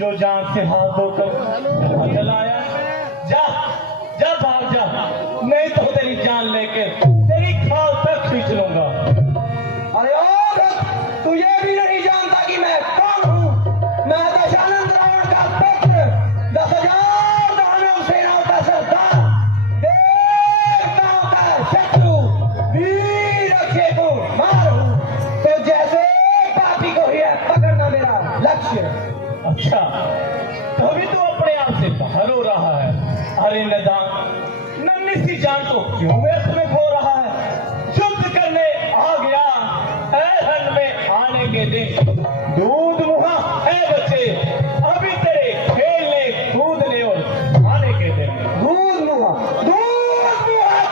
जो जान से हाथ धोकर चलाया, जा जा भाग जा, नहीं तो तेरी जान लेके तेरी खाल तक खींच लूंगा। अरे ओ तू ये भी नहीं जानता कि मैं कौन हूँ? मैं दशानंद रावण का पुत्र, 10,000 दानव सेनाओं का सरदार, देवताओं का शत्रु, वीर अक्षय कुमार हूँ। तो जैसे पापी को ही पकड़ना मेरा लक्ष्य। अच्छा, तभी तो अपने आप से बाहर हो रहा है। अरे नदान, नन्ही सी जान को क्यों व्यर्थ में खो रहा है? युद्ध करने आ गया हन में आने के दिन, दूध मुहा है बच्चे, अभी तेरे खेलने कूदने और खाने के दिन। दूध मुहा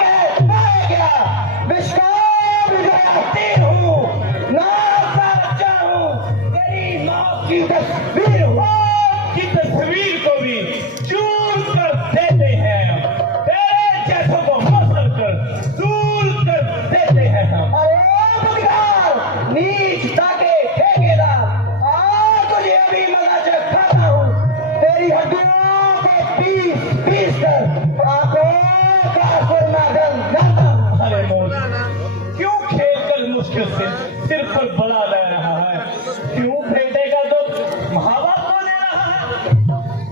के मैं क्या विश्वास विजय हूँ, नाता बच्चा हूँ, तेरी माँ की तस्वीर हूँ। की तस्वीर को भी चूर कर देते हैं, तेरे जैसों को मसल कर दूर कर देते हैं हम। अरे बुद्धिमान, नीचता के ठेकेदार, आज तुझे अभी मजा चखाता हूँ, तेरी हड्डियों को पीस पीस कर आंखों का सुरनागन लाता हूँ। अरे मोर, क्यों खेल कर मुश्किल से सिर पर बड़ा ले रहा है? क्यों भेटेगा तो महाभारत को ले रहा है?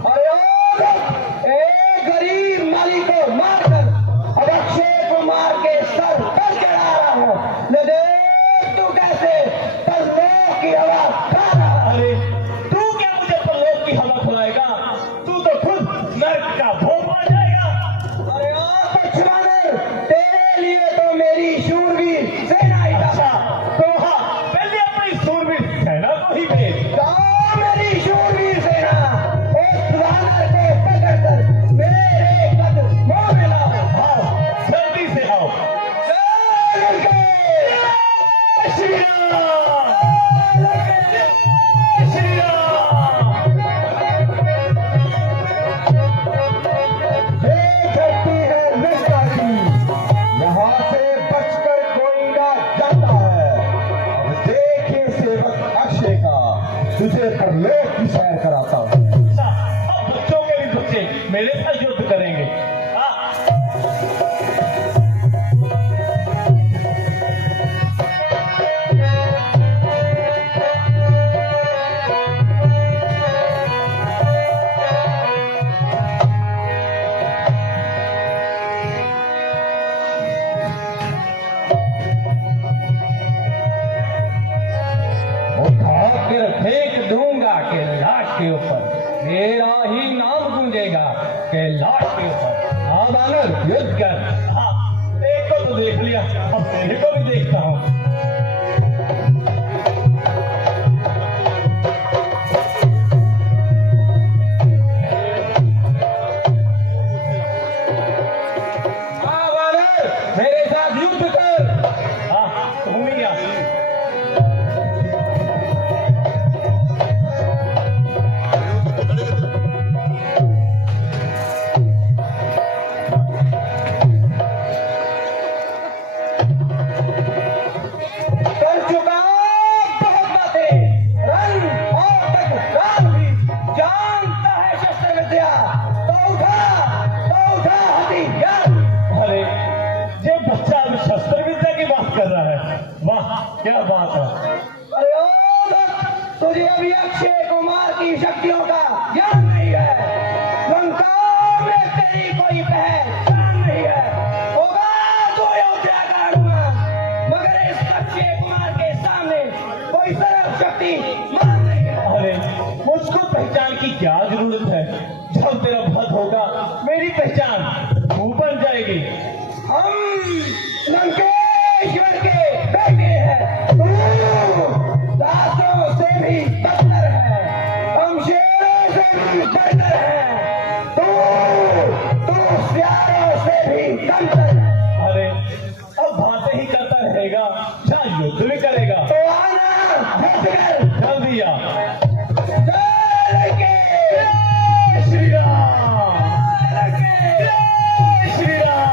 अरे ओ एक गरीब माली को मारकर अब अक्षय कुमार के सर पर चढ़ा रहा हूँ। ले देख तू कैसे परलोक की हवा खा रहा है। अरे तू क्या मुझे परलोक की हवा खिलाएगा? तू तो खुद नर्क का भोग बन जाएगा। अरे ओ बचवानर, तेरे लिए तो मेरी शूरवीर सेना ही था। अच्छा, तो हाँ, पहले अपनी सूरवीर सेना को ही भेज। जाओ मेरी शूरवीर सेना, उस वानर को पकड़कर मेरे कदमों में लाओ। आओ, जल्दी से आओ। चल के श्री राम, श्री राम। ये धरती है मिर्जा की, यहाँ से बचकर कोई ना जाता है। अब देखे सेवक अक्षय का, तुझे परलोक की सैर कराता हूँ। अच्छा, अब बच्चों के भी बच्चे मेरे साथ युद्ध करेंगे। हाँ, उठाकर फेंक दूंगा कैलाश के ऊपर, तेरा ही नाम गूंजेगा कैलाश के ऊपर। हाँ बानर, युद्ध कर। हाँ, एक को तो देख लिया, अब तेरे को भी देखता हूँ। हाँ बानर, मेरे साथ युद्ध कर। हाँ, तुम ही क्या? कर चुका बहुत बातें, रन और टकरार भी, जानता है शस्त्र विद्या, तो उठा हथियार। अरे, ये बच्चा अभी शस्त्र विद्या की बात कर रहा है। वाह, क्या बात है। अरे ओ भक्त, तुझे अभी अक्षय कुमार की शक्तियों का ज्ञान नहीं है। लंका में तेरी कोई पहचान नहीं है। होगा तो अयोध्या का हनुमान, मगर इस अक्षय कुमार के सामने कोई सर्व शक्तिमान नहीं है। अरे, मुझको पहचान की क्या जरूरत है? जब तेरा वध होगा, मेरी पहचान तू बन जाएगी। हम लंकेश्वर के बेटे हैं। तू दासों से भी बदतर है, हम शेरों से भी बदतर हैं, तू सियारों से भी कमतर है। अरे अब बातें ही करता रहेगा या युद्ध भी करेगा? तो आना हट कर जल्दी आ। लंके श्री राम, श्री राम।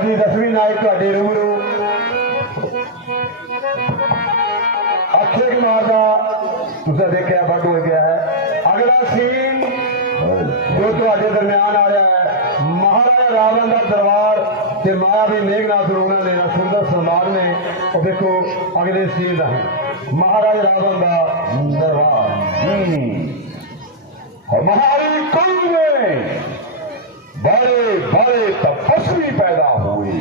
जी 10वीं नाइट ਤੁਹਾਡੇ रूबरू अक्षय कुमार का तुझे देखा बट हो गया है। अगला सीन जो ਤੁਹਾਡੇ दरम्यान आ रहा है महाराजा रावण का दरबार ते मायावी मेघनाथ रोना ने सुंदर सलमान ने और देखो अगले सीन का है महाराजा रावण का दरबार। हमारी कुंभ में बड़े बड़े तपस्वी पैदा हुए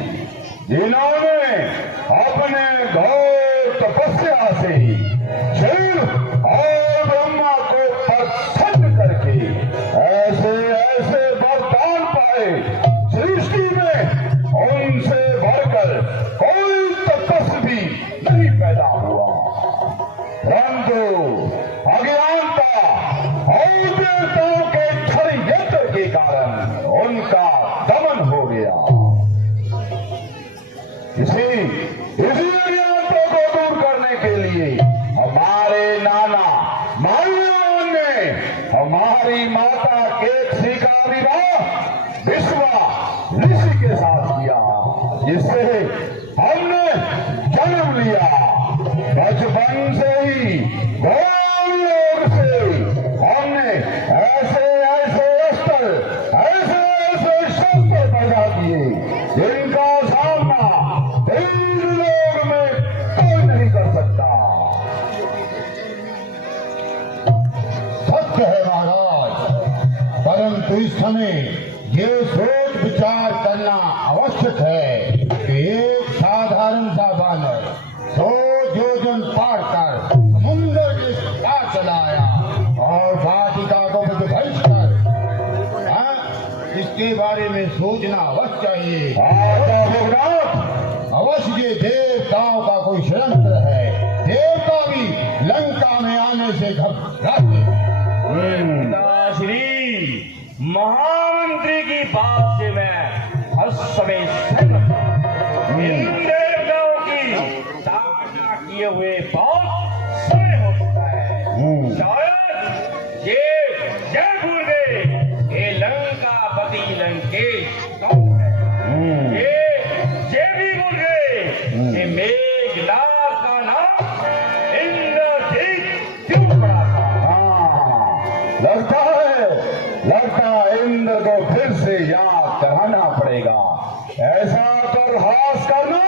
जिन्होंने अपने घोर तपस्या से शिव और ब्रह्मा को प्रसन्न करके ऐसे ऐसे वरदान पाए सृष्टि में उनसे बढ़कर कोई तपस्वी नहीं पैदा हुआ, परंतु अज्ञानता और देवताओं के षड्यंत्र के कारण उनका दमन हो गया। इसी अज्ञानता को दूर करने के लिए हमारे नाना मायावन ने हमारी माता केकसी का विवाह विश्वा ऋषि के साथ किया, जिससे हमने जन्म लिया। बचपन से ही गौर लोग से हमने ऐसे ऐसे अस्त्र ऐसे ऐसे शस्त्र पैदा किए जिनका सामना तीन लोग में कोई नहीं कर सकता। सत्य है महाराज, परंतु इस समय ये सोच विचार करना आवश्यक है कि एक साधारण सा बानर 100 योजन पार कर समुद्र के पार चला आया और वाटिका को विध्वंस कर, इसके बारे में सोचना अवश्य चाहिए। अवश्य ये देवताओं का कोई षड्यंत्र है, देवता भी लंका में आने से घबराते हैं। श्री महामंत्री की बात से मैं हर समय सहमत हूं। इन देवताओं की साधना किए हुए बहुत समय हो चुका है। शायद ये जय भूल गए ये लंकापति लंकेश कौन है। ये भी भूल गए कि मेघनाथ का नाम इंद्रजीत क्यों पड़ा था। लगता है इंद्र को फिर से याद कराना पड़ेगा। ऐसा प्रहास करना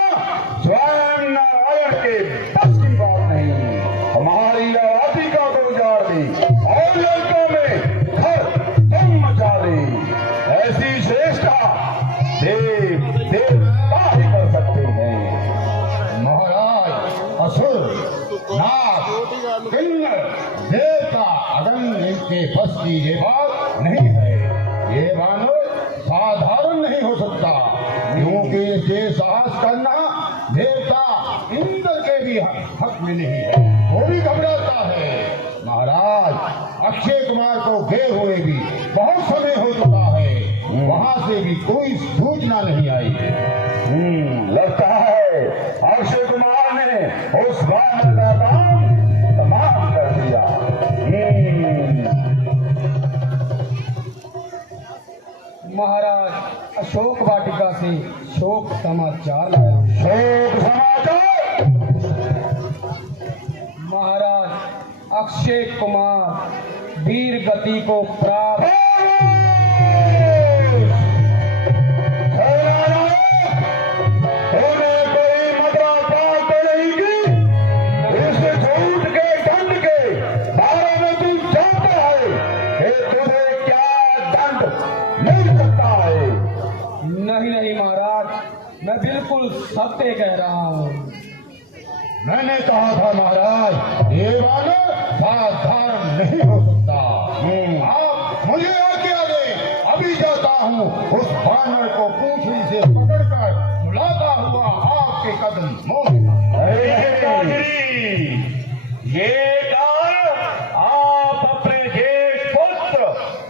स्वयं नारायण के बस की बात नहीं। हमारी राधिका को उजाड़ दी और लंका में घर तुम मचा दी। ऐसी श्रेष्ठता देवता ही कर सकते हैं। महाराज असुर नाग किन्नर देवता अगन इनके बस की ये बात नहीं है। क्योंकि ये साहस करना देवता इंद्र के भी हक में नहीं है, वो भी घबराता है। महाराज अक्षय कुमार को गए हुए भी बहुत समय हो चुका है, वहां से भी कोई सूचना नहीं आई। लगता है अक्षय कुमार ने उस वानर का काम तमाम कर दिया। महाराज अशोक वाटिका से शोक समाचार लाया हूं। शोक समाचार। महाराज अक्षय कुमार वीर गति को प्राप्त। तूने कोई मदरा पाल तो नहीं की? इस झूठ के दंड के बारे में तू जानता है कि तुझे क्या दंड मिल सकता है? नहीं नहीं महाराज, मैं बिल्कुल सत्य कह रहा हूँ। मैंने कहा था महाराज ये वानर साधारण नहीं हो सकता। आप मुझे आज्ञा दें, अभी जाता हूँ उस वानर को पूंछड़ी से पकड़कर बुलाता हुआ आपके कदम मोड़ूंगा। ये कार्य आप अपने जेठ पुत्र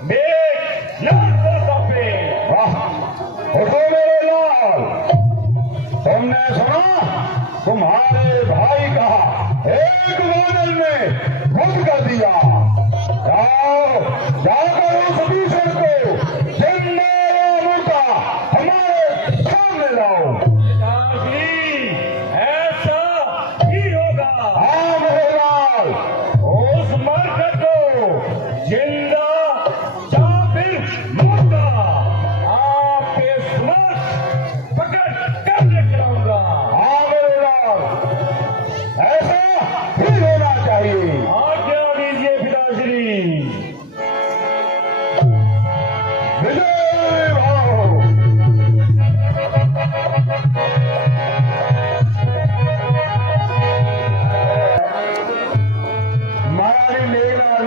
मेघ नाथ को सौंपे। वाह, उठो मेरे लाल, तुमने सुना तुम्हारे भाई का एक वानर ने वध कर दिया। जाओ जाकर उस भीषण को जिंदा मुर्दा हमारे सामने लाओ। पिताश्री, ऐसा ही होगा। हाँ मेरे लाल, उस मर्द को जिंदा या फिर मुर्दा आपके समक्ष पकड़ कर लेकर आऊंगा। हाँ मेरे लाल, ऐसा ही होना चाहिए। आज्ञा दीजिए पिताश्री। विजय भाव। महारानी मेघनाथ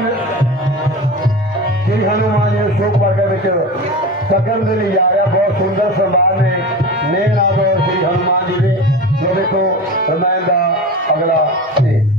श्री हनुमान जी शोक वर्ग विच सकन दे लिए आया। बहुत सुंदर सम्मान ने मेघनाथ और श्री हनुमान जी ने। जो देखो रामायण का अगला सीन।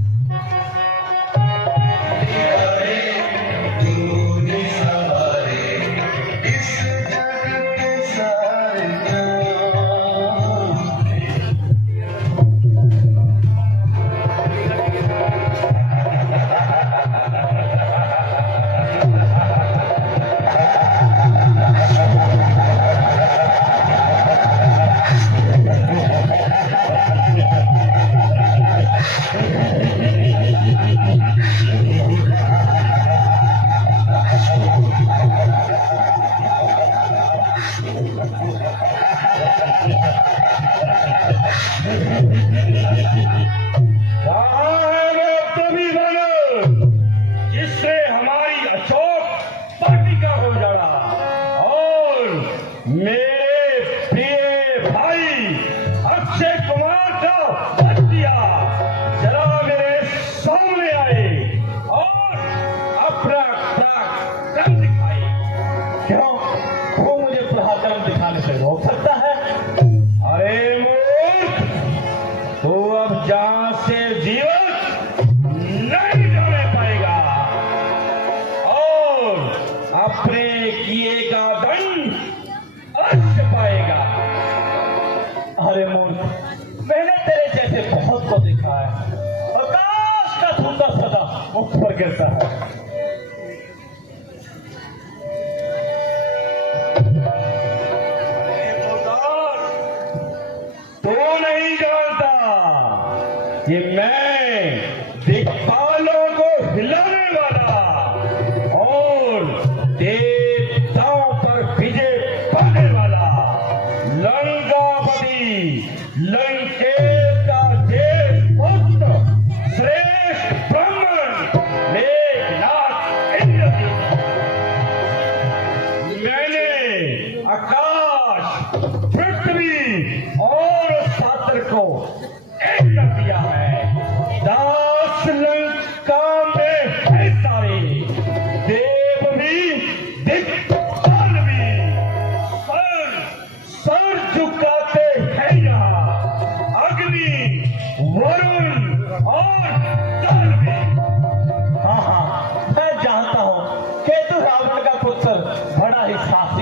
जिससे हमारी अशोक वाटिका हो जाना और मेरे प्रिय भाई अक्षय कुमार का वध दिया। जरा मेरे सामने आए और अपना पराक्रम दिखाए। क्यों वो मुझे पराक्रम दिखाने से रोक सकता है? अरे मूर्ख, तू अब जहां से जीवन नहीं जाने पाएगा और अपने किए का दंड अवश्य पाएगा। अरे मूर्ख, मैंने तेरे जैसे बहुत को देखा है। आकाश का धुंधा सदा मुख पर गिरता है। तो नहीं जानता कि मैं दिक्पालों को हिलाने वाला और देवताओं पर विजय पाने वाला लंकापति लंकेश का देव पुत्र श्रेष्ठ ब्राह्मण मेघनाथ इंद्रजीत। मैंने आकाश, पृथ्वी और सागर को एक कर दिया है।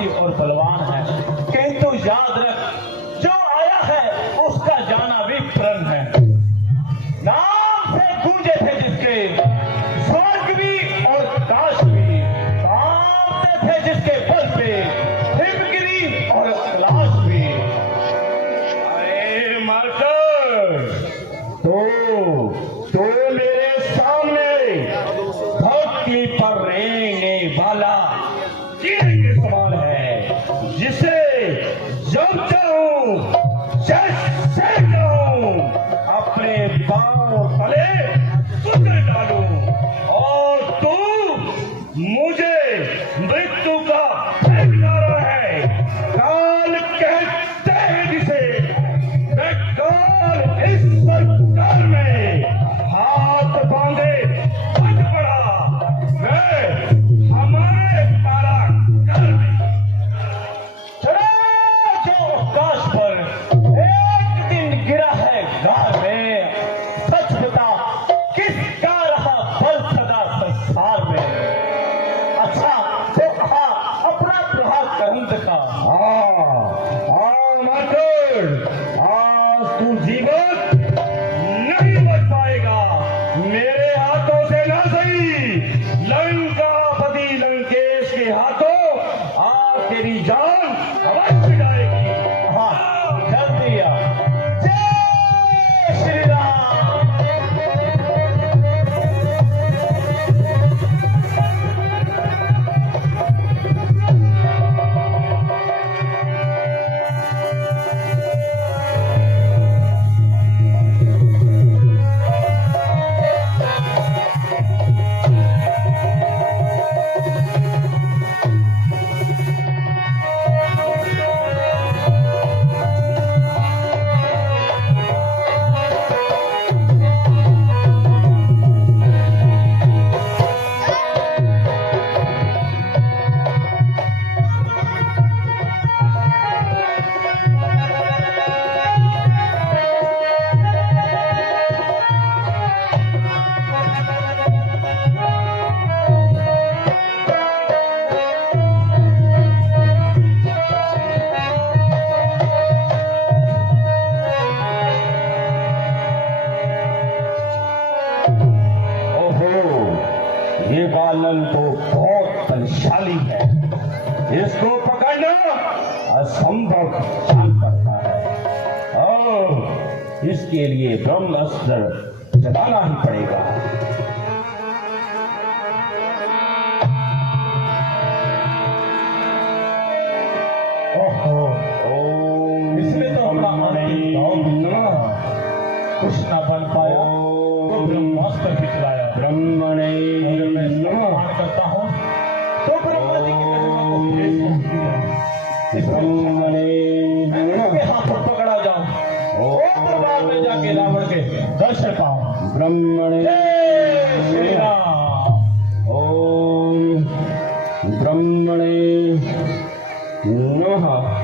साहसी और बलवान है, किंतु याद रख जो आया है उसका जाना भी प्रण है। नाम से गूंजे थे जिसके स्वर्ग भी और काश भी, कांपते थे जिसके बल पे हिमगिरी और कैलाश भी। अरे मार्कर, तो मेरे सामने धरती पर रेंगने वाला चीड़ के समान है, जिसे जब चाहूं जैसे चाहूं अपने पांव तले सुकर डालूं, और तू मुझे मृत्यु का फेंकना है। काल कहते हैं जिसे, मैं काल इस सरकार में हाथ बांधे बच पड़ा, मैं हमारे कारागार में। चला जो आकाश पर एक दिन गिरा है गार में, सच बता किसका रहा बल सदा संसार में। अच्छा तो कहा अपना प्रहार करंद का। मार्कर, आज तू जीवित नहीं बच पाएगा। मेरे हाथों से ना सही, लंकापति लंकेश के हाथों आज तेरी जान अवश्य जाएगी। हाँ जल्दी आ। जय श्री राम। ये बालन तो बहुत बलशाली है, इसको पकड़ना असंभव जान पड़ता है, और इसके लिए ब्रह्मास्त्र चलाना ही पड़ेगा। ओहो, इसमें तो अपना कुछ ना बन पाया तो ब्रह्मास्त्र भी चलाया। ब्रह्मणे अगर मैं सम्मान करता हूँ तो ब्रह्मा जी की महिमा को भेद सकती है। इसलिए मैं हाथों पकड़ा जाऊं और दरबार में जाके रावण के दर्शन पाऊं। ब्रह्मणे जय श्री राम। ओम ब्रह्मणे नमः।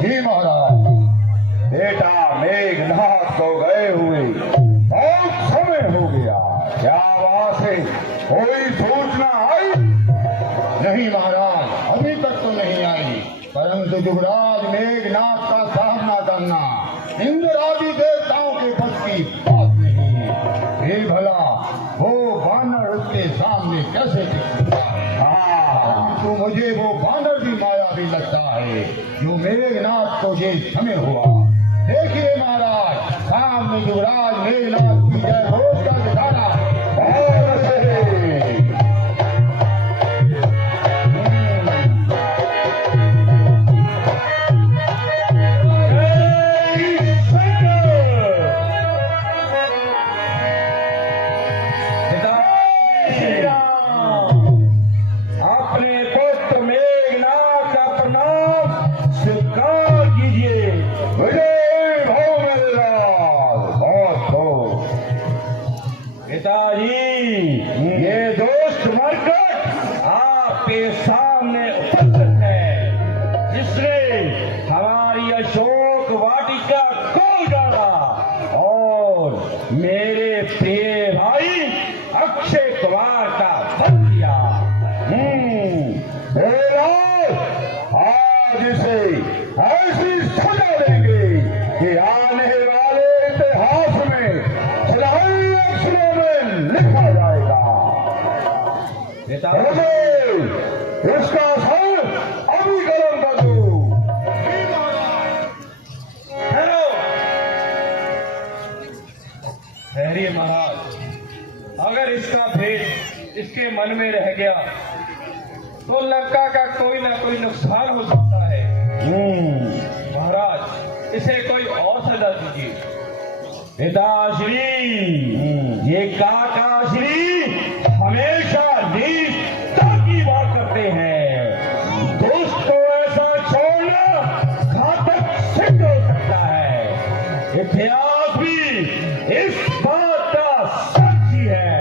जी महाराज। बेटा मेघनाथ को गए हुए बहुत समय हो गया, क्या वहां से कोई सूचना आई? नहीं महाराज, अभी तक तो नहीं आई, परंतु युवराज मेघनाथ का सामना करना इंद्र आदि देवताओं के बस की बात नहीं तेरे सामने कैसे टिकूंगा। तो मुझे वो बानर भी मायावी लगता है जो मेघनाथ को ये समय हुआ। देखिए महाराज, सामने युवराज मेघनाथ की जय घोष का दिखाना। बहुत अच्छे। अपने पुत्र मेघनाथ का प्रणाम स्वीकार कीजिए। विजय भव मेघनाथ, बहुत हो। पिताजी, ये दोस्त मरकट आपके सामने उपस्थित है, जिसने हमारी अशोक वाटिका को डाला और मेरे प्रिय भाई अक्षय कुमार का वध किया। आज इसे ऐसी सजा देंगे कि आने वाले इतिहास में खिलाई अक्षरों में लिखा जाएगा। इसका सर अभी गरम कर दो। ठहरिए महाराज, अगर इसका भेद इसके मन में रह गया तो लंका का कोई ना कोई नुकसान हो सकता है। महाराज, इसे कोई और सजा दीजिए। पिताश्री, ये काकाश्री हमेशा नीचता की बात करते हैं। दोस्त को ऐसा छोड़ना घातक सिद्ध हो सकता है। इतिहास भी इस बात का साक्षी है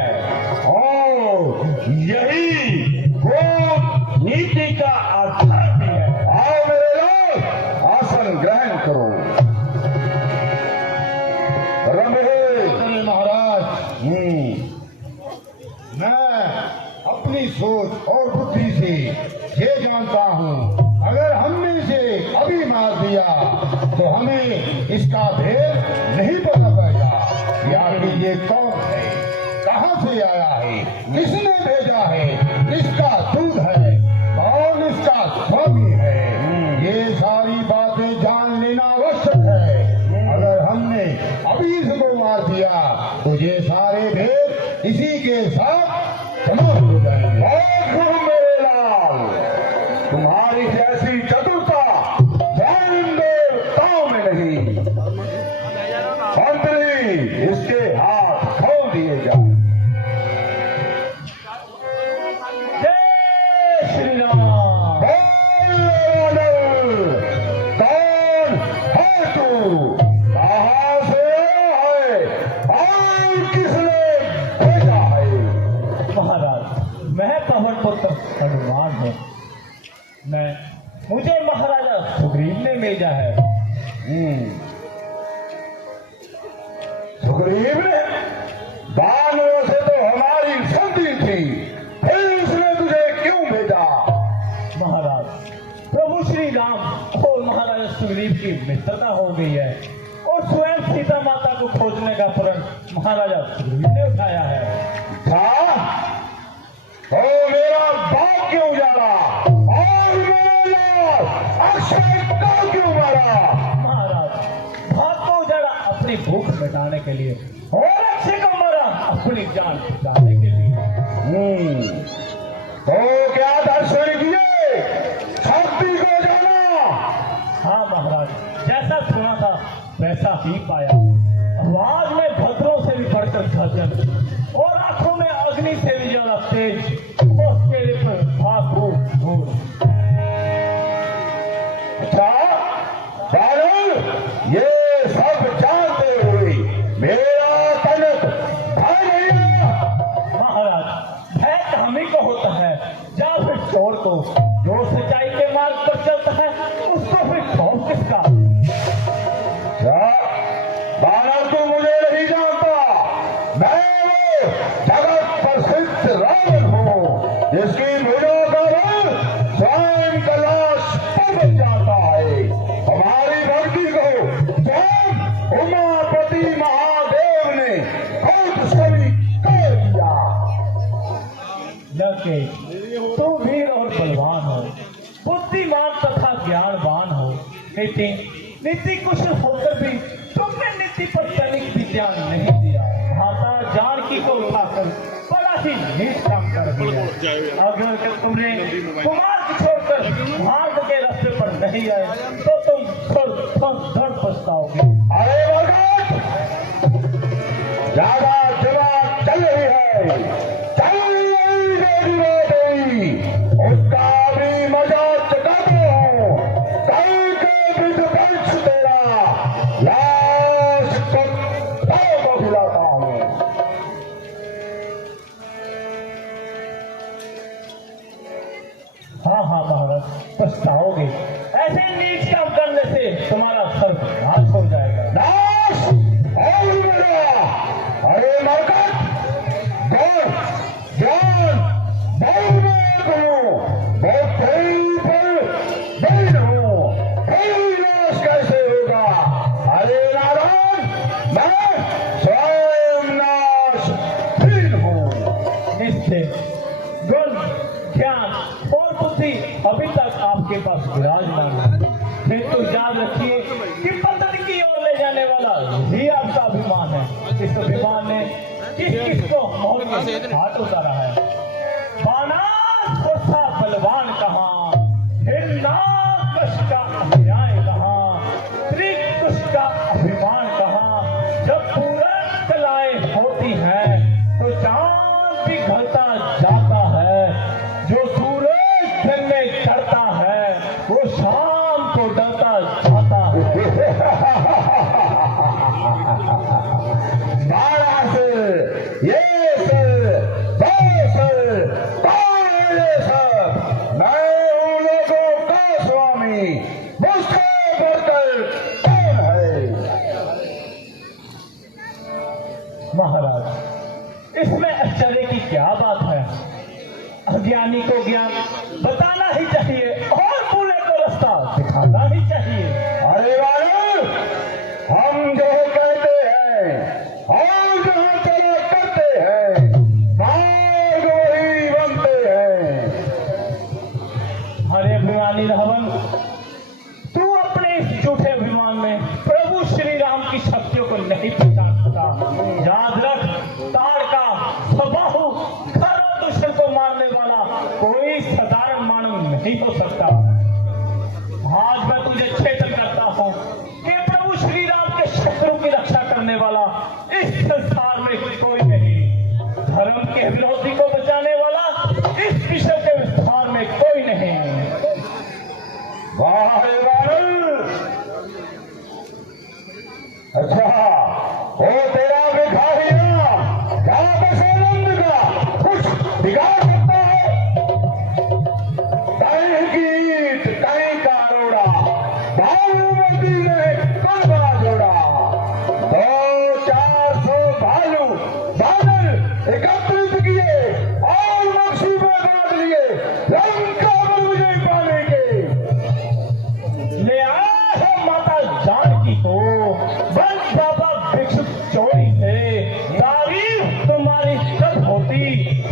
और यही वो नीति का आधार भी है। आओ मेरे लोग, आसन ग्रहण करो। अरे महाराज, मैं अपनी सोच और बुद्धि से ये जानता हूँ, अगर हमने इसे अभी मार दिया तो हमें इसका भेद नहीं पता पड़ेगा। यानी ये कौन है, कहाँ से आया है, किसने भेजा है, किसका दूध है, कौन इसका स्वामी है, ये सारी बातें जान लेना आवश्यक है। अगर हमने अभी इसको मार दिया तो ये सारे भेद इसी के साथ समाप्त हो जाएंगे। और मेरे लाल, तुम्हारी जैसी चतुरता जैन देवताओं में नहीं। मंत्री, इसके हाथ खोल दिए जाए। जय श्री राम। कौन है तू, कहाँ से आया है और किसने भेजा है? महाराज, मैं पवन पुत्र हनुमान हूँ। मुझे महाराजा सुग्रीव ने भेजा है। सुग्रीव ने? बानरों से तो हमारी संधि थी, फिर उसने तुझे क्यों भेजा? महाराज, प्रभु श्री राम और महाराजा सुग्रीव की मित्रता हो गई है और स्वयं सीता माता को खोजने का प्रण महाराजा सुग्रीव ने उठाया है। तो मेरा बाप क्यों जाना और मेरे लाल अक्षय को क्यों मारा? महाराज, भाग को उजाड़ा अपनी भूख मिटाने के लिए और अक्षय को मारा अपनी जान बचाने के लिए। तो क्या दर्शन किए, शक्ति को जाना? हाँ महाराज, जैसा सुना था वैसा ही पाया। आवाज में भद्रों से भी बढ़कर गर्जन और आंखों में अग्नि से भी ज्यादा तेज और चेहरे पर भागो घोर। अच्छा दारुल, ये सब जानते हुए मेरा तनक भय नहीं आया? महाराज, भय तो हम ही को होता है, या फिर चोर को जो सच्चाई के मार्ग पर चलता है उसको फिर खौफ किसका? बानर तो मुझे नहीं जानता, मैं वो जगत प्रसिद्ध रावण हूँ जिसकी भुजों का बल स्वयं कैलाश पर्वत जाता है। हमारी भक्ति को स्वयं उमापति महादेव ने बहुत स्वीकार किया। लगे तुम वीर और बलवान हो, बुद्धिमान तथा ज्ञानवान हो, नीति कुशल होकर भी तुमने नीति पर तनिक भी ध्यान नहीं दिया। माता जानकी को उठाकर बड़ा ही नीच काम कर दिया। अगर तुमने कुमार को छोड़कर मार्ग के रास्ते पर नहीं आए तो तुम धड़ पछताओगे। अरे मरकट, ज्यादा दिमाग चल रही है, चल रही है, उसका भी मजाक चुकाता हूँ। कल के विध्वंस तेरा लाश को खिलाता हूँ। हाँ हाँ महाराज, पछताओगे। ऐसे नीच काम करने से तुम्हारा सर नाश हो जाएगा। नाश और मेरा। अरे मरकट, गौर ज्ञान बहुमत हूँ, बहुत तेरी पर देन हूँ, कोई नाश कैसे होगा? अरे नारायण, मैं स्वयं नाशहीन हूँ। निश्चय गुण ज्ञान और बुद्धि अभी तक आपके पास विराजमान है। फिर तो याद रखिए कि पतन की ओर ले जाने वाला ही आपका अभिमान है। इस अभिमान ने किस को मोह में हाथ उतारा है। बानास होता बलवान कहाँ, हिरणाकश का अन्याय कहाँ, त्रिकुश का अभिमान कहाँ। जब पूर्ण कलाएं होती हैं तो चांद भी ढलता जाता है। जो सूरज दिन में चढ़ता है वो शाम को ढलता जाता है। बारह ये कौन है ये सब? मैं उन लोगों का स्वामी, मुझसे बढ़कर कौन है? महाराज, इसमें आश्चर्य की क्या बात है? अज्ञानी को ज्ञान बताना ही चाहिए और भूले को रास्ता दिखाना ही चाहिए। अरे वाले, हम जो कहते हैं और जहाँ चला करते हैं, मार्ग वही बनते हैं। हरे अभिमानी रावण, तू अपने इस झूठे अभिमान में प्रभु श्री राम की शक्तियों को नहीं पहचान सकता। याद रख, ताड़का स्वबाहु खरा दुश्मन को मारने वाला कोई साधारण मानव नहीं हो सकता। आज मैं तुझे चेतन करता हूँ कि प्रभु श्री राम के शत्रु की रक्षा करने वाला इस संसार में कोई नहीं। धर्म के विरोधी को बचाने वाला इस विश्व के विस्तार में कोई नहीं। वाह रे वानर! अच्छा, वो तेरा भिखारिया क्या दशानंद का कुछ बिगाड़ सकता है? कहीं गीत, कहीं का रोड़ा, बालूमती ने कलवा जोड़ा। 200-400 भालू बादल एकत्रित किए और मंसूबे बांध लिए लंका पर विजय पाने के। ले आया है माता जानकी को वन बाबा भिक्षु चोरी से। तारीफ तुम्हारी कब होती,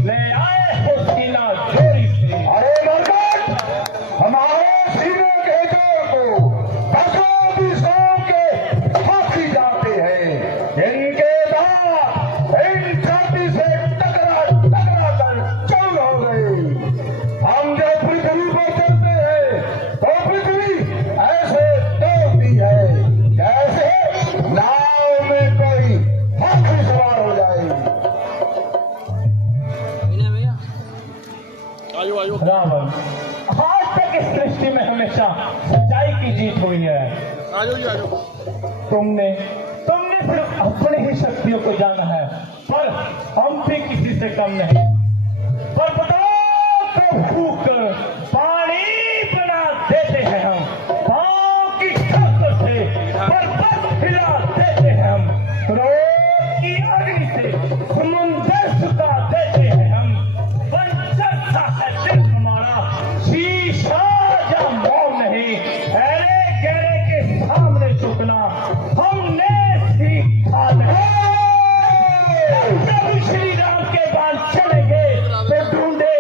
ले आए हो सीना चोरी से। अरे मरकट, हमारे सीने के जोर को दसों दिशाओं के फांसी जाते हैं। इनके दांत इन छाती से टकरा कर चौड़ हो गए। हम जब पृथ्वी पर चलते हैं तो पृथ्वी ऐसे तोड़ती है जैसे नाव में कोई हाथी सवार हो जाए। रावण, आज तक इस सृष्टि में हमेशा सच्चाई की जीत हुई है। तुमने सिर्फ अपनी ही शक्तियों को जाना है, पर हम भी किसी से कम नहीं। पर बताओ तो फूक कर पानी बना देते हैं हम, पाँव की छत से पर्वत हिला देते हैं हम, क्रोध की अग्नि से समुद्र सुखा देते हैं हम। बंजर सा है दिल हमारा, शीशा या मोम नहीं। ऐरे गहरे के सामने झुकना हमने सीखा नहीं। प्रभु श्री राम के बाद चलेंगे तो ढूंढे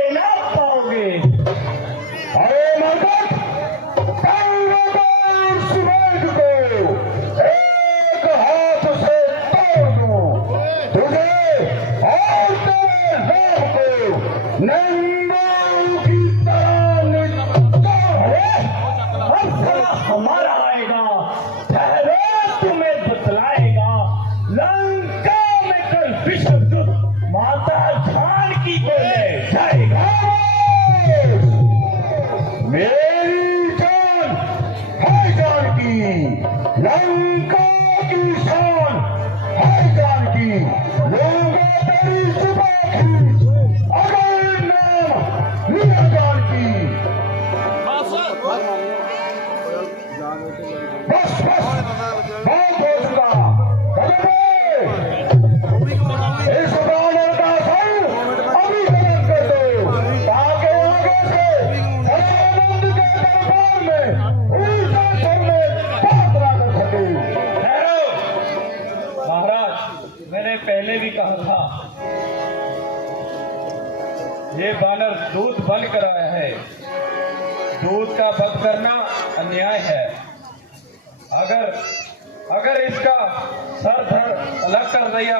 मैंने पहले भी कहा था, ये बानर दूध बन कर आया है। दूध का बंद करना अन्याय है। अगर इसका सर धड़ अलग कर दिया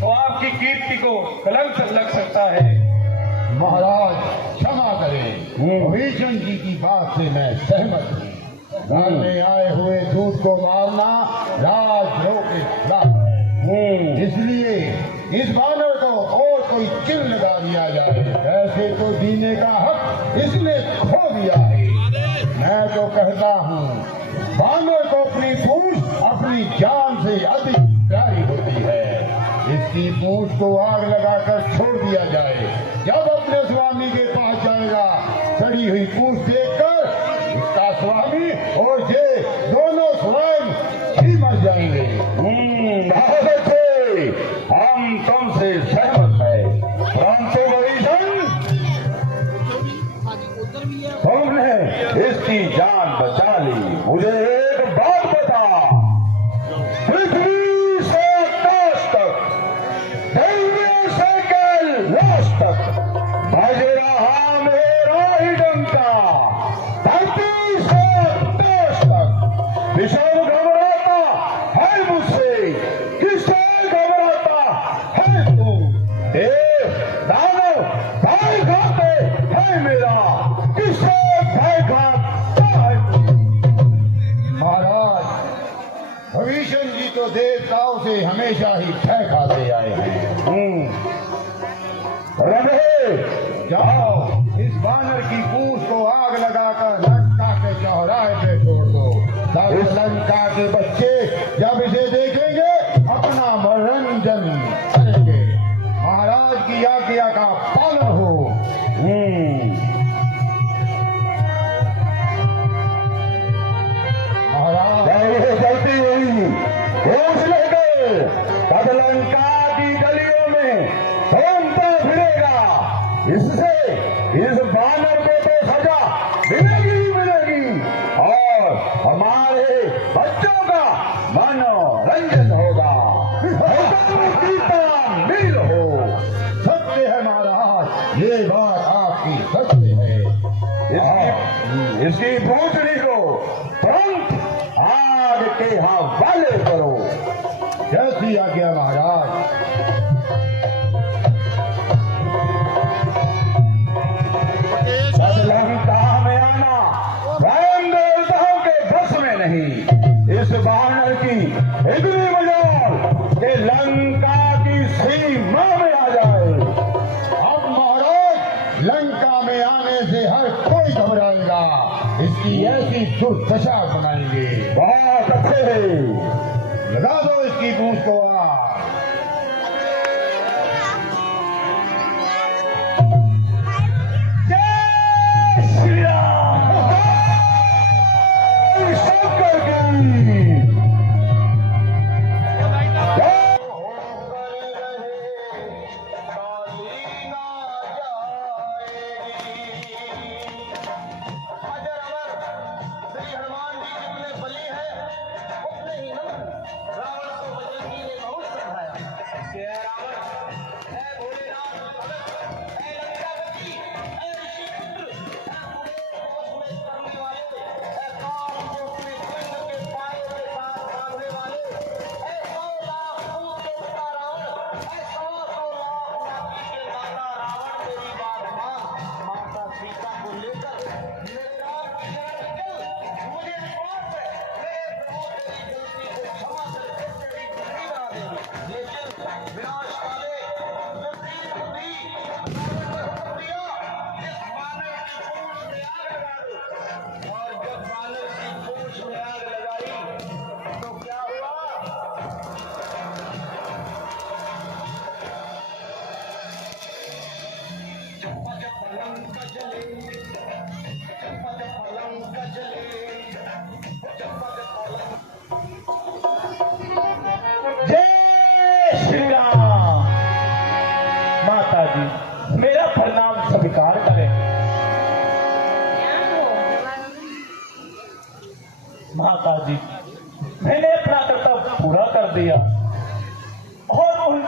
तो आपकी कीर्ति को कलंक लग सकता है। महाराज क्षमा करें, भीषण जी की बात से मैं सहमत हूँ। घर में आए हुए दूध को मारना राजद्रोह के खिलाफ है। इसलिए इस बानर को और कोई चिन्ह लगा दिया जाए। ऐसे तो जीने का हक इसने खो दिया है। मैं तो कहता हूँ बानर को अपनी पूंछ अपनी जान से अधिक प्यारी होती है। इसकी पूंछ को आग लगाकर छोड़ दिया जाए। जब अपने स्वामी के पास जाएगा, सड़ी हुई पूंछ देखकर उसका स्वामी और ये दोनों स्वयं ही मर जाएंगे। हम तुमसे सहमत है, परंतु तुमने इसकी जान बचा ली। मुझे एक बात बता, पृथ्वी से आकाश तक, दैवीय से कैलाश तक बज रहा मेरा ही डंका। धरती से आकाश तक विषम घबराता है मुझसे, किससे घबराता है तू? देव दानव भय खाते है मेरा, किससे भय खाता है? महाराज भविष्य जी तो देवताओं से हमेशा ही भय खाते आए हैं। रहे जाओ, इस बानर की पूंछ को आग लगाकर लंका के चौराहे पे छोड़ दो। तब लंका के बच्चे जब इसे देखेंगे अपना मनोरंजन करेंगे। महाराज की आज्ञा का पालन हो। महाराज चलती हुई पूछ लेकर तब लंका की गलियों में घूमता फिरेगा। इससे इस बानर को तो सजा मिलेगी ही मिलेगी और हमारे बच्चों का मनोरंजन होगा। मिल हो। सत्य है महाराज, ये बात आपकी सत्य है। इसकी पूंछड़ी को तुरंत आग के हवाले करो। जैसी आज्ञा महाराज। लंका में आना स्वयं देवताओं के बस में नहीं। इस बानर की इतनी मजाल कि लंका की सीमा में आ जाए। अब महाराज लंका में आने से हर कोई घबराएगा। इसकी ऐसी दुर्दशा बनाएंगे। बहुत अच्छे है। लगा दो इसकी पूंछ को आग। जय श्री राम। जय शंकर की। श्री हनुमान जी जितने बली हैं उतने ही नमन। रावण को बजरंगी ने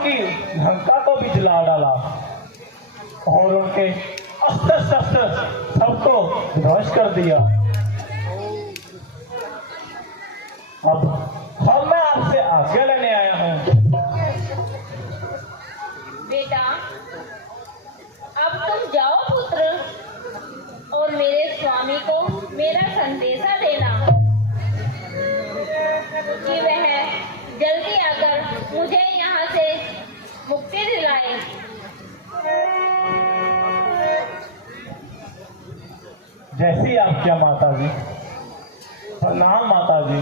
की लंका को भी जला डाला और उनके अस्त्र शस्त्र सबको ध्वस्त कर दिया। अब मैं आपसे आज्ञा लेने आया हूँ। बेटा, अब तुम जाओ पुत्र, और मेरे स्वामी को मेरा संदेशा देना कि वह जल्दी आकर मुझे यहाँ से मुक्ति दिलाए। जैसी आपकी माता जी। प्रणाम माता जी।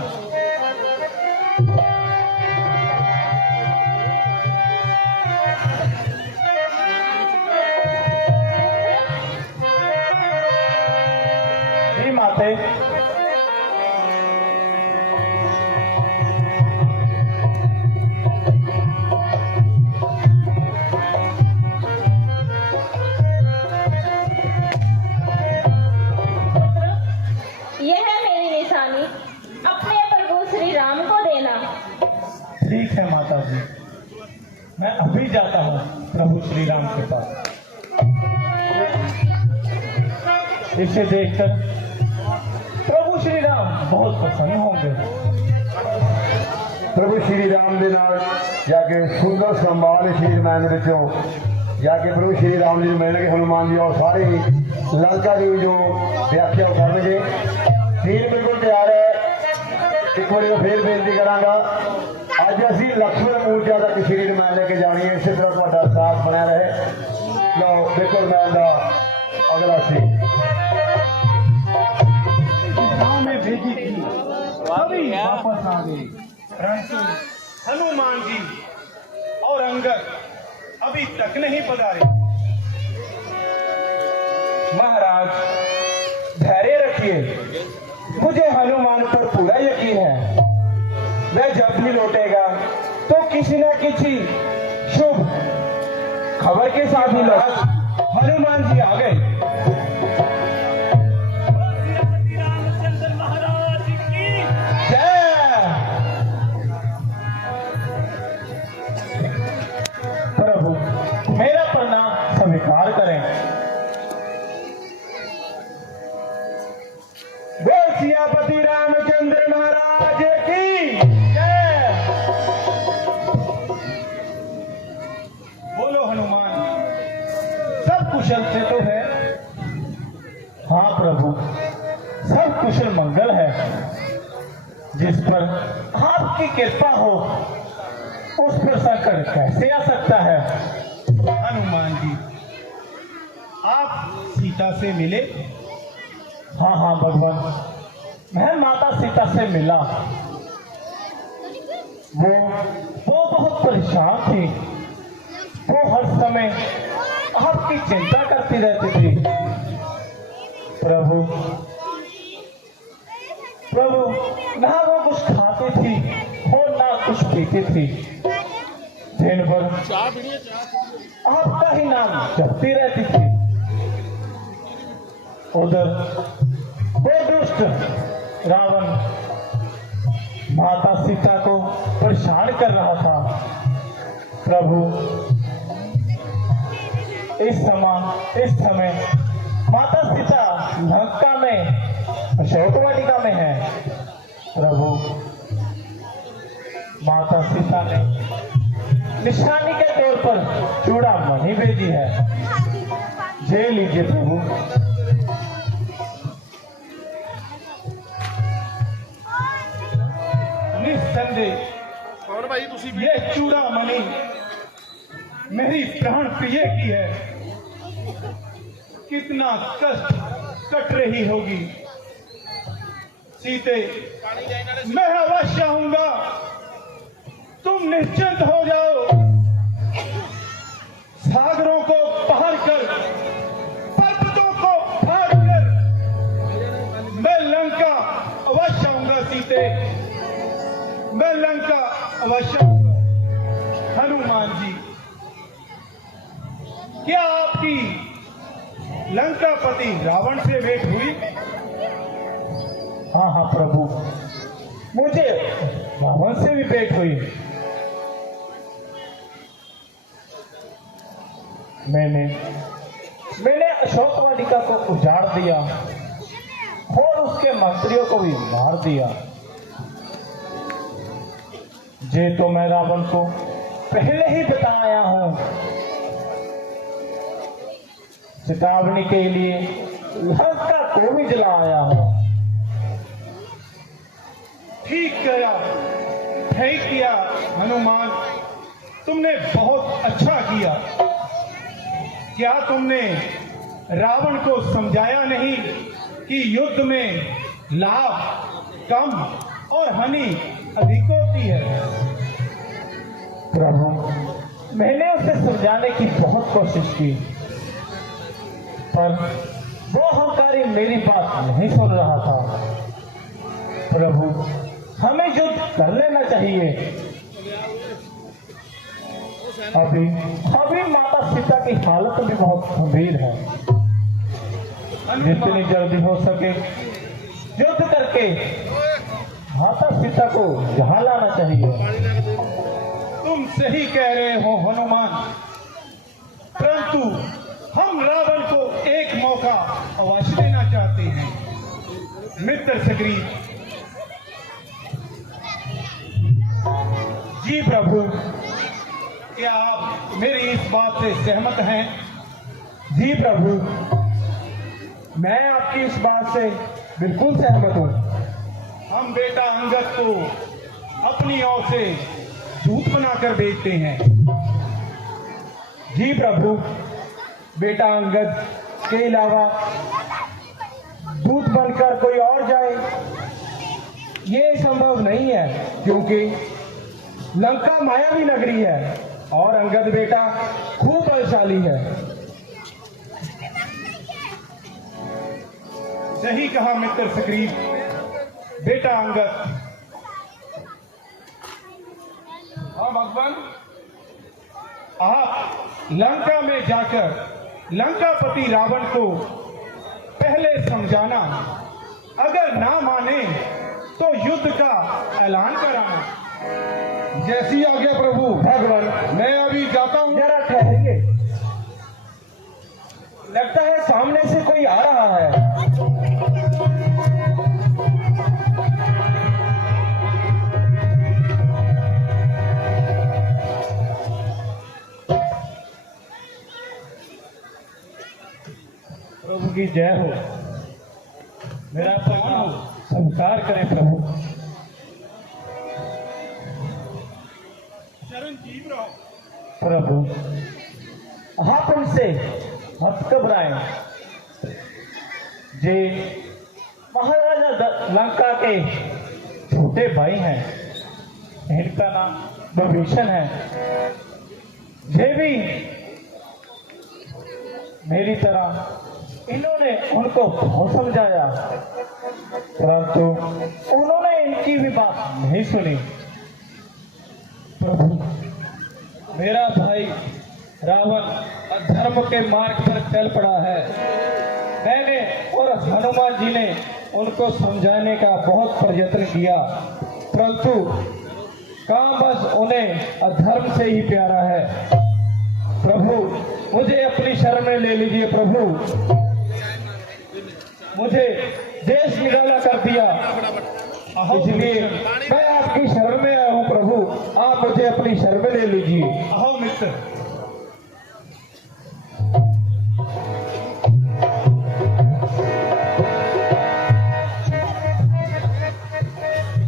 जी माते। यह है मेरी निशानी, अपने प्रभु श्री राम को देना। ठीक है माता जी, मैं अभी जाता हूँ प्रभु श्री राम के पास। इसे देखकर प्रभु श्री राम बहुत प्रसन्न होंगे। प्रभु श्री राम ਦੇ ਨਾਲ ਜਾ ਕੇ ਸੁੰਦਰ ਸੰਭਾਲ ਸ਼ੀਰ ਮੈਨ ਵਿੱਚੋਂ ਜਾ ਕੇ ਪ੍ਰਭੂ श्री राम जी ਨੂੰ ਮਿਲਣਗੇ ਹਨੂਮਾਨ ਜੀ, ਔਰ ਸਾਰੇ ਲੰਕਾ ਦੀ ਜੋ ਵਿਆਖਿਆ ਉਹ ਕਰਨਗੇ। ਸੀਨ ਬਿਲਕੁਲ ਤਿਆਰ ਹੈ। ਇੱਕ ਵਾਰੀ ਫੇਰ ਬੇਨਤੀ ਕਰਾਂਗਾ, ਅੱਜ ਅਸੀਂ ਲక్ష్మణ ਪੂਜਾ ਦਾ ਸ਼ੀਰ ਮੈਨ ਲੈ ਕੇ ਜਾਣੀ ਹੈ। ਇਸੇ ਤਰ੍ਹਾਂ ਤੁਹਾਡਾ ਸਾਥ ਬਣਿਆ ਰਹੇ। ਲਓ ਬਿਲਕੁਲ ਮੈਨ ਦਾ ਅਗਲਾ ਸੀਨ। गांव में भेजी थी, अभी वापस आ गई, परंतु हनुमान जी और अंगद अभी तक नहीं पधारे। महाराज धैर्य रखिए, मुझे हनुमान पर पूरा यकीन है। वह जब भी लौटेगा तो किसी न किसी शुभ खबर के साथ ही लौट। हनुमान जी आ गए। प्रभु मेरा प्रणाम स्वीकार करें। बोल सियापति रामचंद्र महाराज की जय। बोलो हनुमान, सब कुशल से तो है? हाँ प्रभु, सब कुशल मंगल है। जिस पर आपकी कृपा हो उस पर संकट कैसे आ सकता है? हनुमान जी, आप सीता से मिले? हाँ हाँ भगवान, मैं माता सीता से मिला। वो बहुत परेशान थी। वो हर समय आपकी चिंता करती रहती थी। प्रभु ना वो कुछ खाती थी और ना कुछ पीती थी। दिन भर आपका ही नाम जपती रहती थी। उधर वो दुष्ट रावण माता सीता को परेशान कर रहा था। प्रभु इस समय माता सीता लंका में अशोक वाटिका में है। प्रभु माता सीता ने निशानी के तौर पर चूड़ामणि भेजी है। जे लीजिए प्रभु। निस्संदेह ये चूड़ामणि मेरी प्राण प्रिय की है। कितना कष्ट कट रही होगी सीते, मैं अवश्य आऊंगा। तुम निश्चिंत हो जाओ। सागरों को पार कर, पर्वतों को फाड़ कर मैं लंका अवश्य आऊंगा सीते, मैं लंका अवश्य आऊंगा। हनुमान जी, क्या आपकी लंकापति रावण से भेंट हुई? हाँ हाँ प्रभु, मुझे रावण से भी भेंट हुई। मैंने अशोक वाटिका को उजाड़ दिया और उसके मंत्रियों को भी मार दिया। ये तो मैं रावण को पहले ही बताया हूं। चेतावनी के लिए लंका को भी जलाया हूं। ठीक किया हनुमान, तुमने बहुत अच्छा किया। क्या तुमने रावण को समझाया नहीं कि युद्ध में लाभ कम और हानि अधिक होती है? प्रभु, मैंने उसे समझाने की बहुत कोशिश की, पर वो अहंकारी मेरी बात नहीं सुन रहा था। प्रभु, हमें युद्ध कर लेना चाहिए। अभी माता सीता की हालत भी बहुत गंभीर है। जितनी जल्दी हो सके युद्ध करके माता सीता को यहाँ लाना चाहिए। तुम सही कह रहे हो हनुमान, परंतु हम रावण को एक मौका अवश्य देना चाहते हैं। मित्र सुग्रीव। जी प्रभु। क्या आप मेरी इस बात से सहमत हैं? जी प्रभु, मैं आपकी इस बात से बिल्कुल सहमत हूँ। हम बेटा अंगद को अपनी ओर से दूत बनाकर भेजते हैं। जी प्रभु, बेटा अंगद के अलावा दूत बनकर कोई और जाए ये संभव नहीं है, क्योंकि लंका मायावी नगरी है और अंगद बेटा खूब बलशाली है। सही कहा मित्र सुग्रीव। बेटा अंगद। हाँ भगवान, आप लंका में जाकर लंकापति रावण को पहले समझाना, अगर ना माने तो युद्ध का ऐलान कराना। जैसी आज्ञा प्रभु। भगवान, मैं अभी जाता हूँ। जरा ठहरिए, लगता है सामने से कोई आ रहा है। प्रभु की जय हो। मेरा प्रणाम स्वीकार करें प्रभु। चिरंजीव रहो। प्रभु, आप उनसे मत घबराएं। जे महाराजा लंका के छोटे भाई हैं, इनका नाम विभीषण है। ये भी मेरी तरह इन्होंने उनको बहुत समझाया, परंतु उन्होंने इनकी भी बात नहीं सुनी। प्रभु, मेरा भाई रावण अधर्म के मार्ग पर चल पड़ा है। मैंने और हनुमान जी ने उनको समझाने का बहुत प्रयत्न किया, परंतु काम बस उन्हें अधर्म से ही प्यारा है। प्रभु, मुझे अपनी शरण में ले लीजिए। प्रभु, मुझे देश निराला कर दिया, इसलिए मैं आपकी शरण में आया हूँ। प्रभु, आप मुझे अपनी शरण में ले लीजिए। आओ मित्र।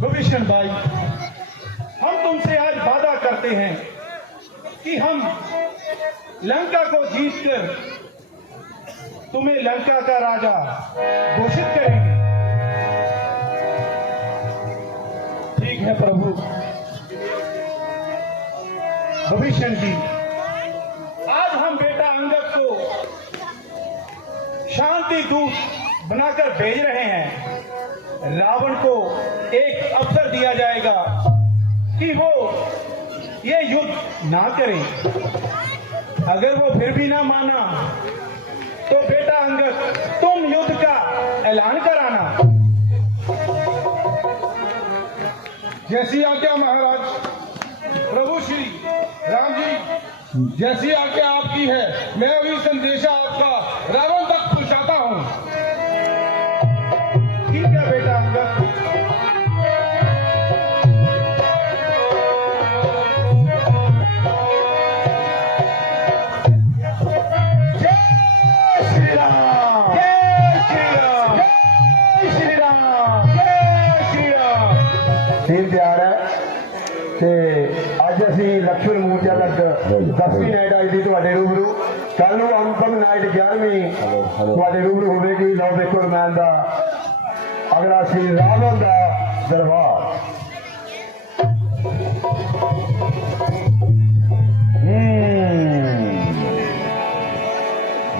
विभीषण भाई, हम तुमसे आज वादा करते हैं कि हम लंका को जीतकर तुम्हें लंका का राजा घोषित करेंगे। ठीक है प्रभु। विभीषण जी, आज हम बेटा अंगद को शांति दूत बनाकर भेज रहे हैं। रावण को एक अवसर दिया जाएगा कि वो ये युद्ध ना करे। अगर वो फिर भी ना माना तो बेटा अंगद, तुम युद्ध का ऐलान कराना। जैसी आज्ञा महाराज। प्रभु श्री राम जी जैसी आज्ञा आपकी है, मैं अभी संदेशा आपका रावण तक पहुंचाता हूँ। ठीक है बेटा अंगद। सीन तैयार है ਤੇ ਅੱਜ ਅਸੀਂ ਲక్ష్ਮਣ ਮੂਰਤੀਆਂ ਤੱਕ 10ਵੀਂ ਨਾਈਟ ਅੱਜ ਦੀ ਤੁਹਾਡੇ ਰੂਬਰੂ। ਕੱਲ ਨੂੰ ਅੰਤਮ ਨਾਈਟ 11ਵੀਂ ਤੁਹਾਡੇ ਰੂਬਰੂ ਹੋਵੇਗੀ। ਲਓ ਦੇਖੋ ਰਮਾਇਣ ਦਾ ਅਗਲਾ ਸੀਨ ਰਾਵਣ ਦਾ ਦਰਬਾਰ।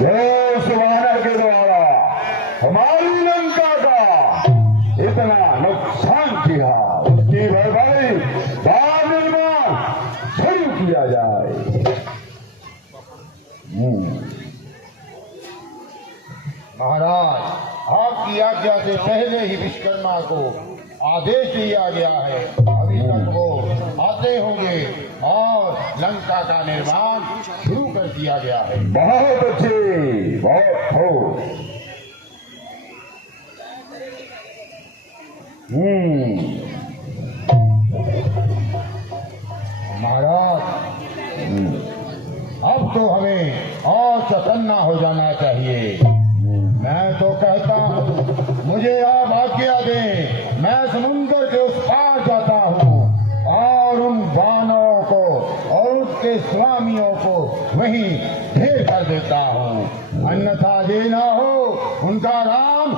जो सुवानर के द्वारा हमारी लंका का इतना नुकसान किया, उसकी भरपाई बाल निर्माण शुरू किया जाए। महाराज, आपकी आज्ञा से पहले ही विश्वकर्मा को आदेश दिया गया है, अभी तक वो आते होंगे और लंका का निर्माण शुरू कर दिया गया है। बहुत अच्छे, बहुत हो। महाराज, अब तो हमें और चौकन्ना हो जाना चाहिए। मैं तो कहता हूँ, मुझे आप आज्ञा दें, मैं समुद्र के उस पार जाता हूँ और उन बानरों को और उसके स्वामियों को वहीं ढेर कर देता हूँ। अन्यथा ये ना हो उनका राम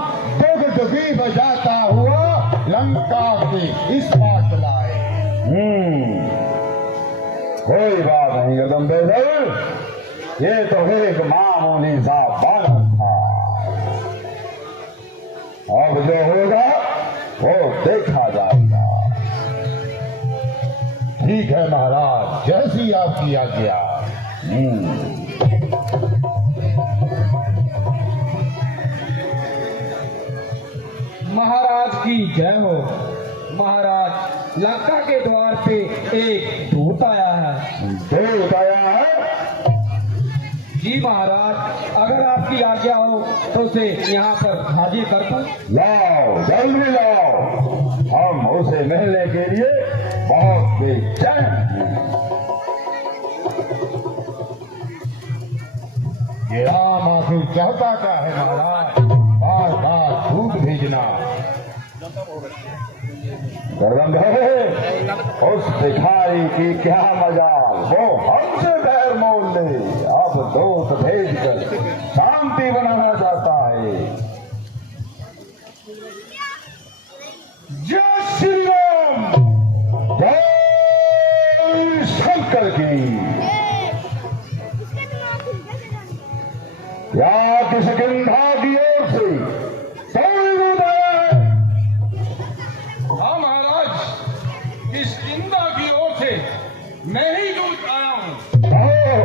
दुगदुगी बजाता हुआ लंका के इस पार चलाए। कोई बात नहीं गदम बेदर, ये तो एक मामूली सा बानर था। अब जो होगा वो देखा जाएगा। ठीक है महाराज, जैसी आपकी आज्ञा। महाराज की जय हो। महाराज, लंका के द्वार पे एक दूत आया है। दूत आया है? जी महाराज, अगर आपकी आज्ञा हो तो उसे यहाँ पर हाजिर कर दूं। लाओ, जल्दी लाओ, हम उसे मिलने के लिए बहुत बेचैन हैं। ये राम आखिर चाहता क्या है महाराज? बार बार दूध भेजना। गर्दन धरे, उस भिखारी की क्या मजाल, वो हमसे बैर मोल ले, अब दूत भेजकर शांति बनाना चाहता है। जय श्री राम, जय शंकर की। या किस गंधा की ओर से कौन दूत आया है? हाँ महाराज, इस किंदा की ओर से मैं ही दूत आया हूँ। कहो,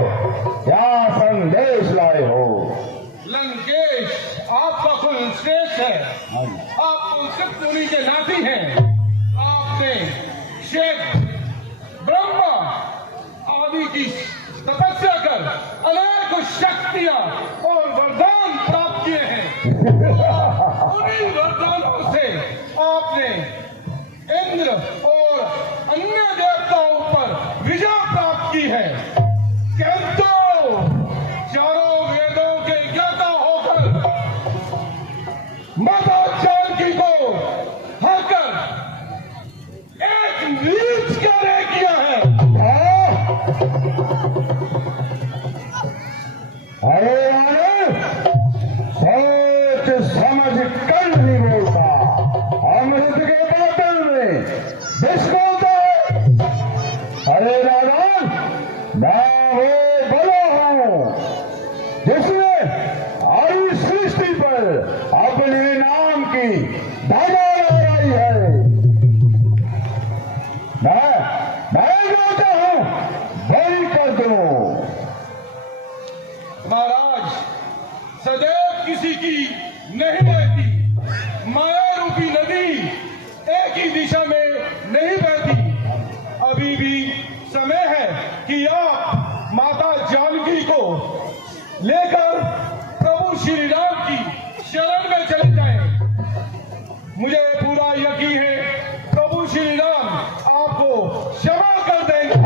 क्या संदेश लाए हो? लंकेश आपका कुल श्रेष्ठ है। आप तो सप्तमुनि के नाती हैं। आपने शेख ब्रह्मा आदि की तपस्या कर अनेक शक्तियां और वरदान प्राप्त किए हैं। उन्हीं वरदानों से आपने इंद्र और अन्य देवताओं पर विजय प्राप्त की है। किंतु चारों वेदों के ज्ञाता होकर माता जानकी को हरकर एक नीच कार्य किया है। अरे यार, सोच समझ कर नहीं बोलता, अमृत के बोतल में विष बोलता है। अरे रावण, मैं वो बलो हूँ जिसने आई सृष्टि पर अपने नाम की ध्वजा लहराई है। मैं जो चाहूं वही कर दूं। महाराज, सदैव किसी की नहीं बहती। माया रूपी नदी एक ही दिशा में नहीं बहती। अभी भी समय है कि आप माता लेकर प्रभु श्री राम की शरण में चले जाएं। मुझे पूरा यकीन है प्रभु श्री राम आपको क्षमा कर देंगे।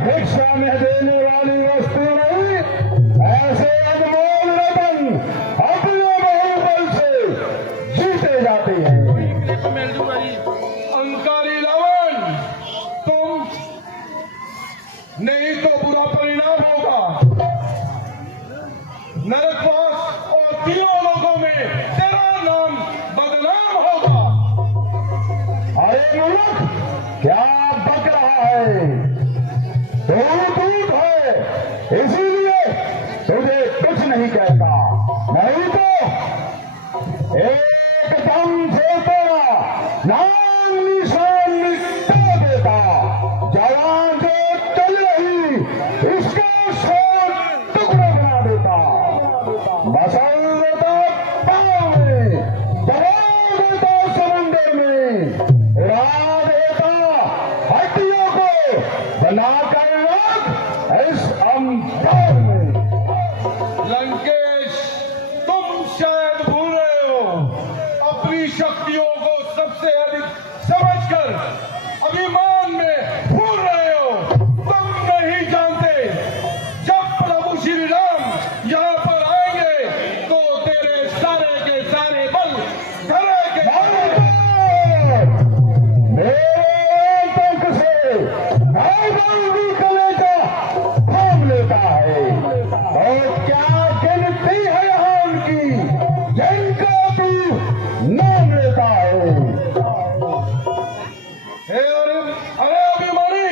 भिक्षा में देने वाली वस्तु नहीं, ऐसे अनमोल रतन अपने बाहुबल से जीते जाते हैं। अंकारी रावण, तुम नहीं तो बुरा परिणाम होगा। नरकवास और तीनों लोगों में तेरा नाम बदनाम होगा। अरे मूर्ख, क्या बक रहा है? तू दूत है, इसीलिए तुझे कुछ नहीं कहता, नहीं तो एकदम से तेरा नाम निशान मिटा देता। जवान जो चल रही इसके 100 टुकड़े बना देता, मसल देता पाँव में, दबा देता समुंदर में, उड़ा देता हड्डियों को, बनाकर इस अंबर में। लंकेश, तुम शायद भूल रहे हो, अपनी शक्तियों को सबसे अधिक समझकर अभिमान में भूल रहे हो। तुम नहीं जानते जब प्रभु श्री राम यहाँ पर आएंगे तो तेरे सारे के सारे बल घरे के मेरे तक से भी कलेजा थाम लेता है। और क्या गिनती है यहाँ उनकी जिनका तू नाम लेता है। अरे अभिमानी,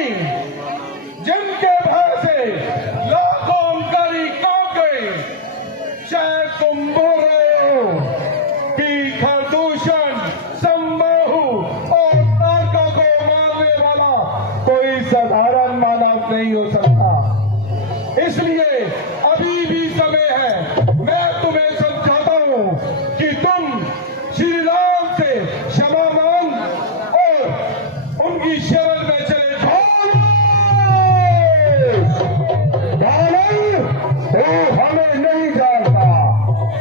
जिनके भय से लाखों अंकारी कांप गए, शायद तुम बोल रहे हो कि खरदूषण, संबाहु और तारका को मारने वाला कोई साधारण मानव नहीं हो सकता। इसलिए अभी भी समय है, मैं तुम्हें समझाता हूं कि तुम श्री राम से क्षमा मांग और उनकी शरण में चले जाओ। तू हमें नहीं जानता,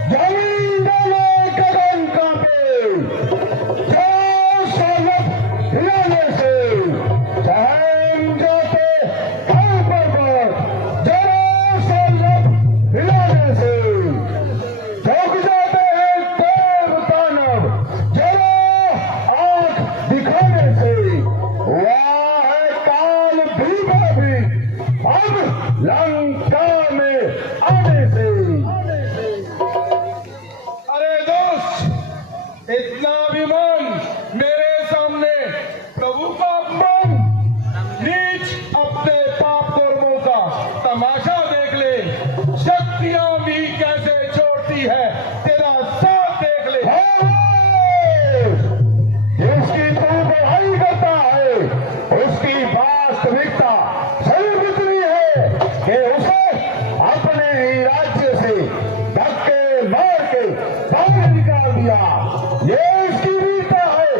जमीन डोले गगन कांपे, जो सोलह हिलाने से सहम जाते हर पर्वत, जरा सोलह हिलाने से झुक जाते हैं देव दानव, जरा आंख दिखाने से। हुआ है काल भीमा भी अब लंका में आने से। अरे दोस्त, इतना अभिमान मेरे सामने, प्रभु का अपमान, नीच अपने पाप कर्मों का तमाशा देख ले। शक्तियां भी कैसे छोड़ती है, तेरा साथ देख ले। जिसकी तू बड़ाई करता है उसकी वास्तविकता सिर्फ इतनी है कि उसे अपने ही राज्य से धक्के मार के बाहर निकाल दिया। ये इसकी वीरता है।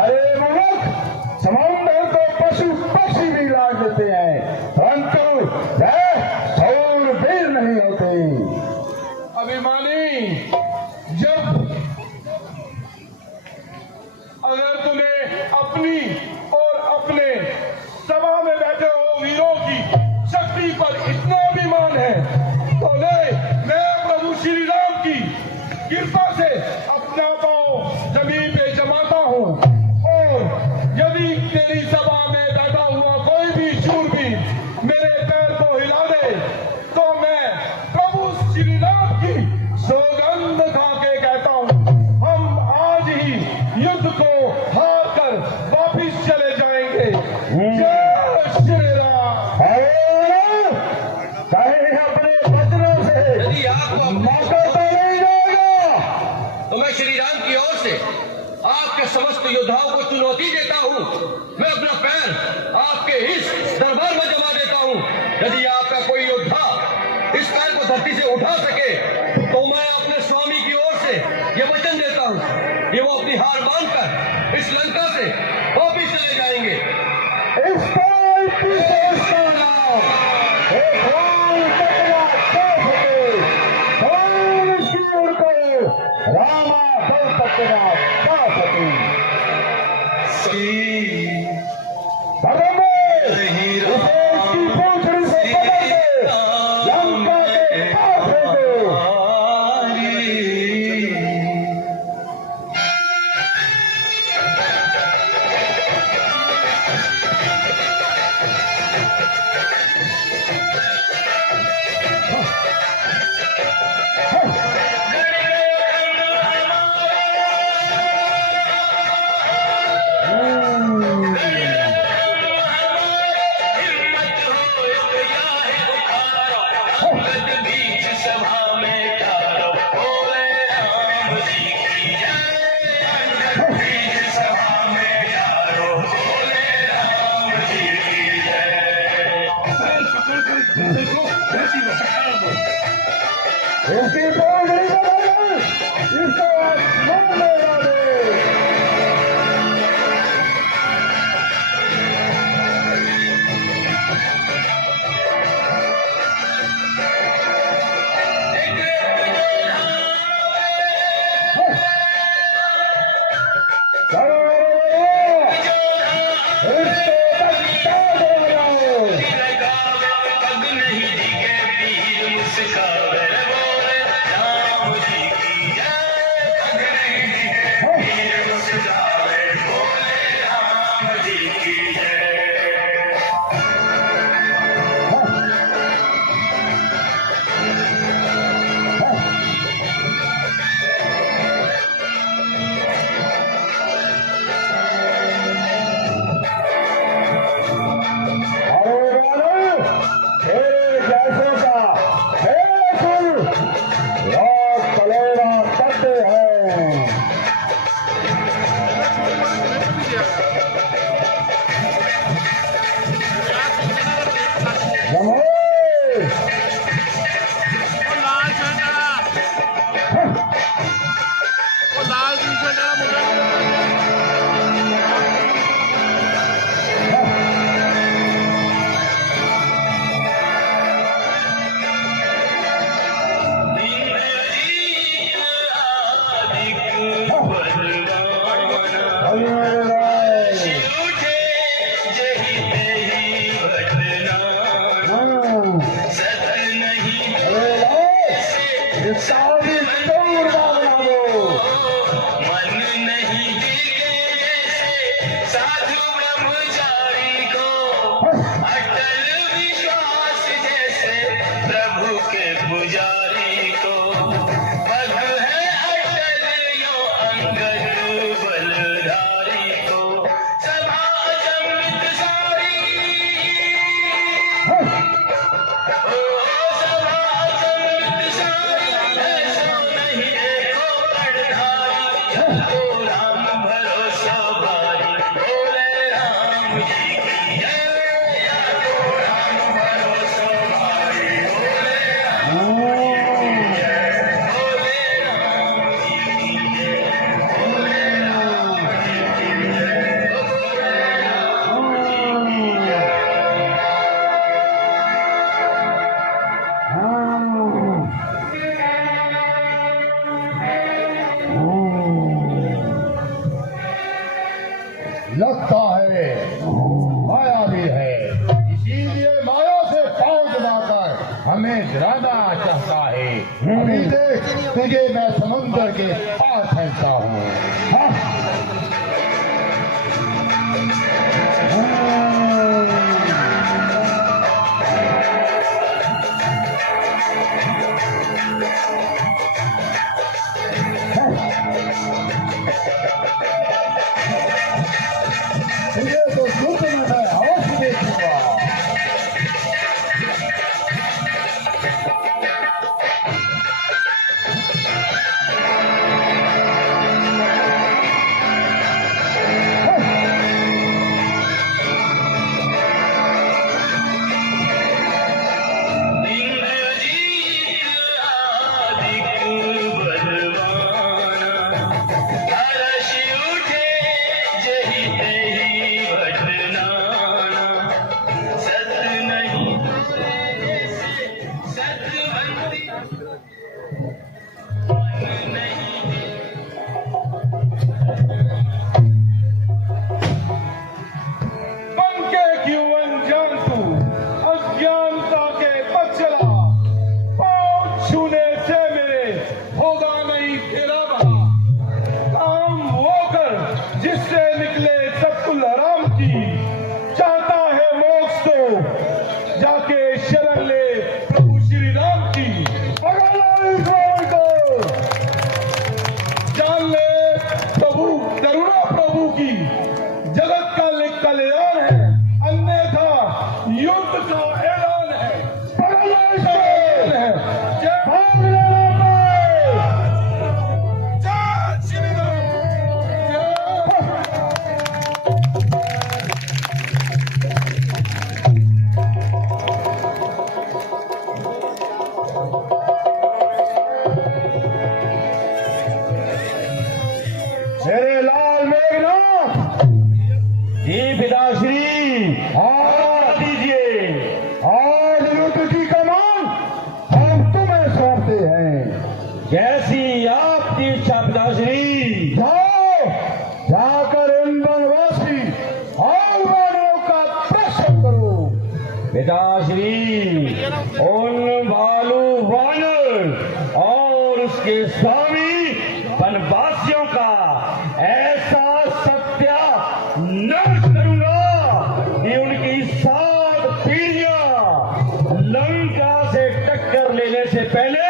अरे मूर्ख, समुद्र को पशु पक्षी भी लाड़ देते हैं, परंतु वह शूरवीर नहीं होते। अभिमानी, जब अगर तुम्हें अपनी और अपने सभा में बैठे हो वीरों की शक्ति पर इतना अभिमान है, तो मैं प्रभु श्री राम की कृपा से अपना पांव जमीन पे जमाता हूँ, और यदि तेरी सभा में बैठा हुआ कोई भी शूरवीर मेरे पैर को हिला दे, तो मैं प्रभु श्री राम की सौगंध खा के कहता हूँ, हम आज ही युद्ध को हार कर वापिस चले जाएंगे। जय श्री राम। कहीं अपने वचनों से यदि आपको मौका तो नहीं जाएगा। तो मैं श्री राम की ओर से आपके समस्त योद्धाओं को चुनौती देता हूँ। मैं अपना पैर आपके इस दरबार में जमा देता हूँ। यदि आपका कोई योद्धा इस पैर को धरती से उठा सके, तो मैं अपने स्वामी की ओर से ये वचन देता कि वो अपनी हार मानकर इस लंका से वापिस चले जाएंगे। इसको इतनी सोच करना, एक राम तकना कर सके, कौन इसकी उड़कर रामा दल तकना कर सके। इसे इसकी पूंछड़ी से पकड़ के लंका के पास फेंको। इसकी पूंछड़ी पकड़ इसको आसमान में उड़ा दे। लगता है माया भी है, इसीलिए माया से पांव दबाकर हमें डराना चाहता है। अभी देख तुझे मैं समुद्र के पार फेंकता हूँ। तुझे तो युद्ध में मैं अवश्य देखूंगा। आपकी इच्छा पिताश्री। जाओ, जाकर इन वनवासी और वानरों का प्रश्न करो। पिताश्री, उन भालू वानर और उसके स्वामी वनवासियों का ऐसा सत्यानाश करूंगा कि उनकी 7 पीढ़ियां लंका से टक्कर लेने से पहले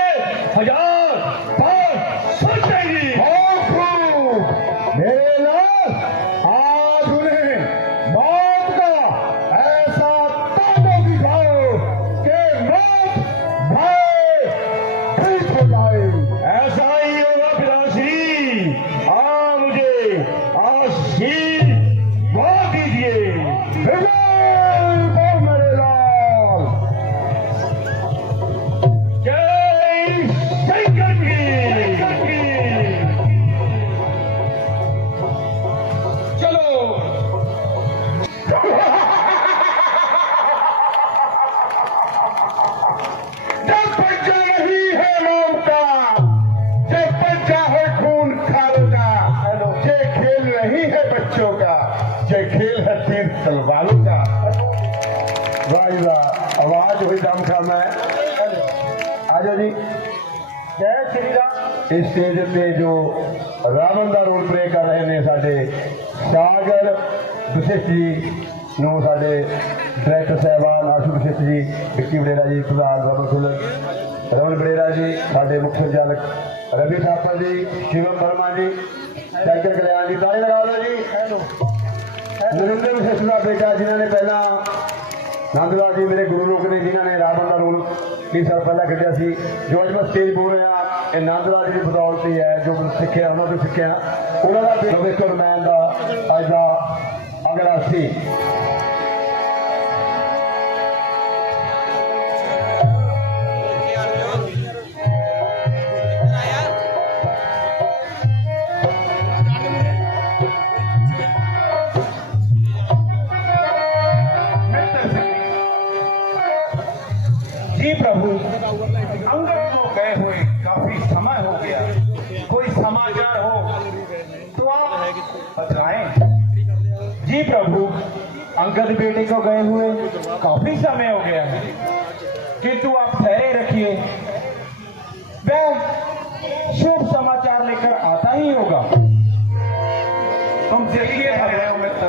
1000 बार सोचेंगी। मेरे लाल, आज उन्हें मौत का ऐसा तांडव दिखाओ कि मौत भय भीत हो जाए। ऐसा ही होगा पिताश्री। मुझे आशीर्वाद दीजिए। विजय हो मेरे लाल। जय शंकर की। चलो जब बच्चा नहीं है मौका, जब बच्चा है खून खालों का, ये खेल नहीं है बच्चों का, ये खेल है तीर तलवारों का। भाई वाह, आवाज हुई दम का। मैं आजो जी, जय श्री राम। इस स्टेज पे जो रावण का रोल प्ले कर रहे हैं साडे सागर वशिष्ठ जी ਨੂੰ ਸਾਡੇ ਡਾਇਰੈਕਟਰ ਸਾਹਿਬਾਨ ਆਸ਼ੂ ਵਸ਼ਿਸ਼ਟ ਜੀ, ਵਿੱਕੀ ਵਡੇਰਾ ਜੀ, ਪ੍ਰਧਾਨ ਰਮਨ ਵਡੇਰਾ ਜੀ, ਸਾਡੇ ਮੁੱਖ ਸੰਚਾਲਕ रवि थापर जी, शिवम वर्मा जी, डॉक्टर कल्याण जी, ताली लगा लो जी। नरेंद्र वशिष्ठ का बेटा जिन्होंने पहला नंदलाल जी मेरे गुरु लोग ने जिन्होंने रावण का रोल 20 साल पहला खेलिया सी। जो अज मैं स्टेज बोल रहा ये नंदलाल जी की बदौलत ही है, जो सीखा उन्होंने तो सीखा उन्होंने रविश्वर मैन का अज का अगला सी। जी प्रभु, अंगद को गए हुए काफी समय हो गया, कोई समाचार हो तो आप बतलाएं। जी प्रभु, अंगद बेटे को गए हुए काफी समय हो गया है, किंतु आप ठहरे रखिए, वह शुभ समाचार लेकर आता ही होगा। तुम चलिए भाग रहे हो मित्र।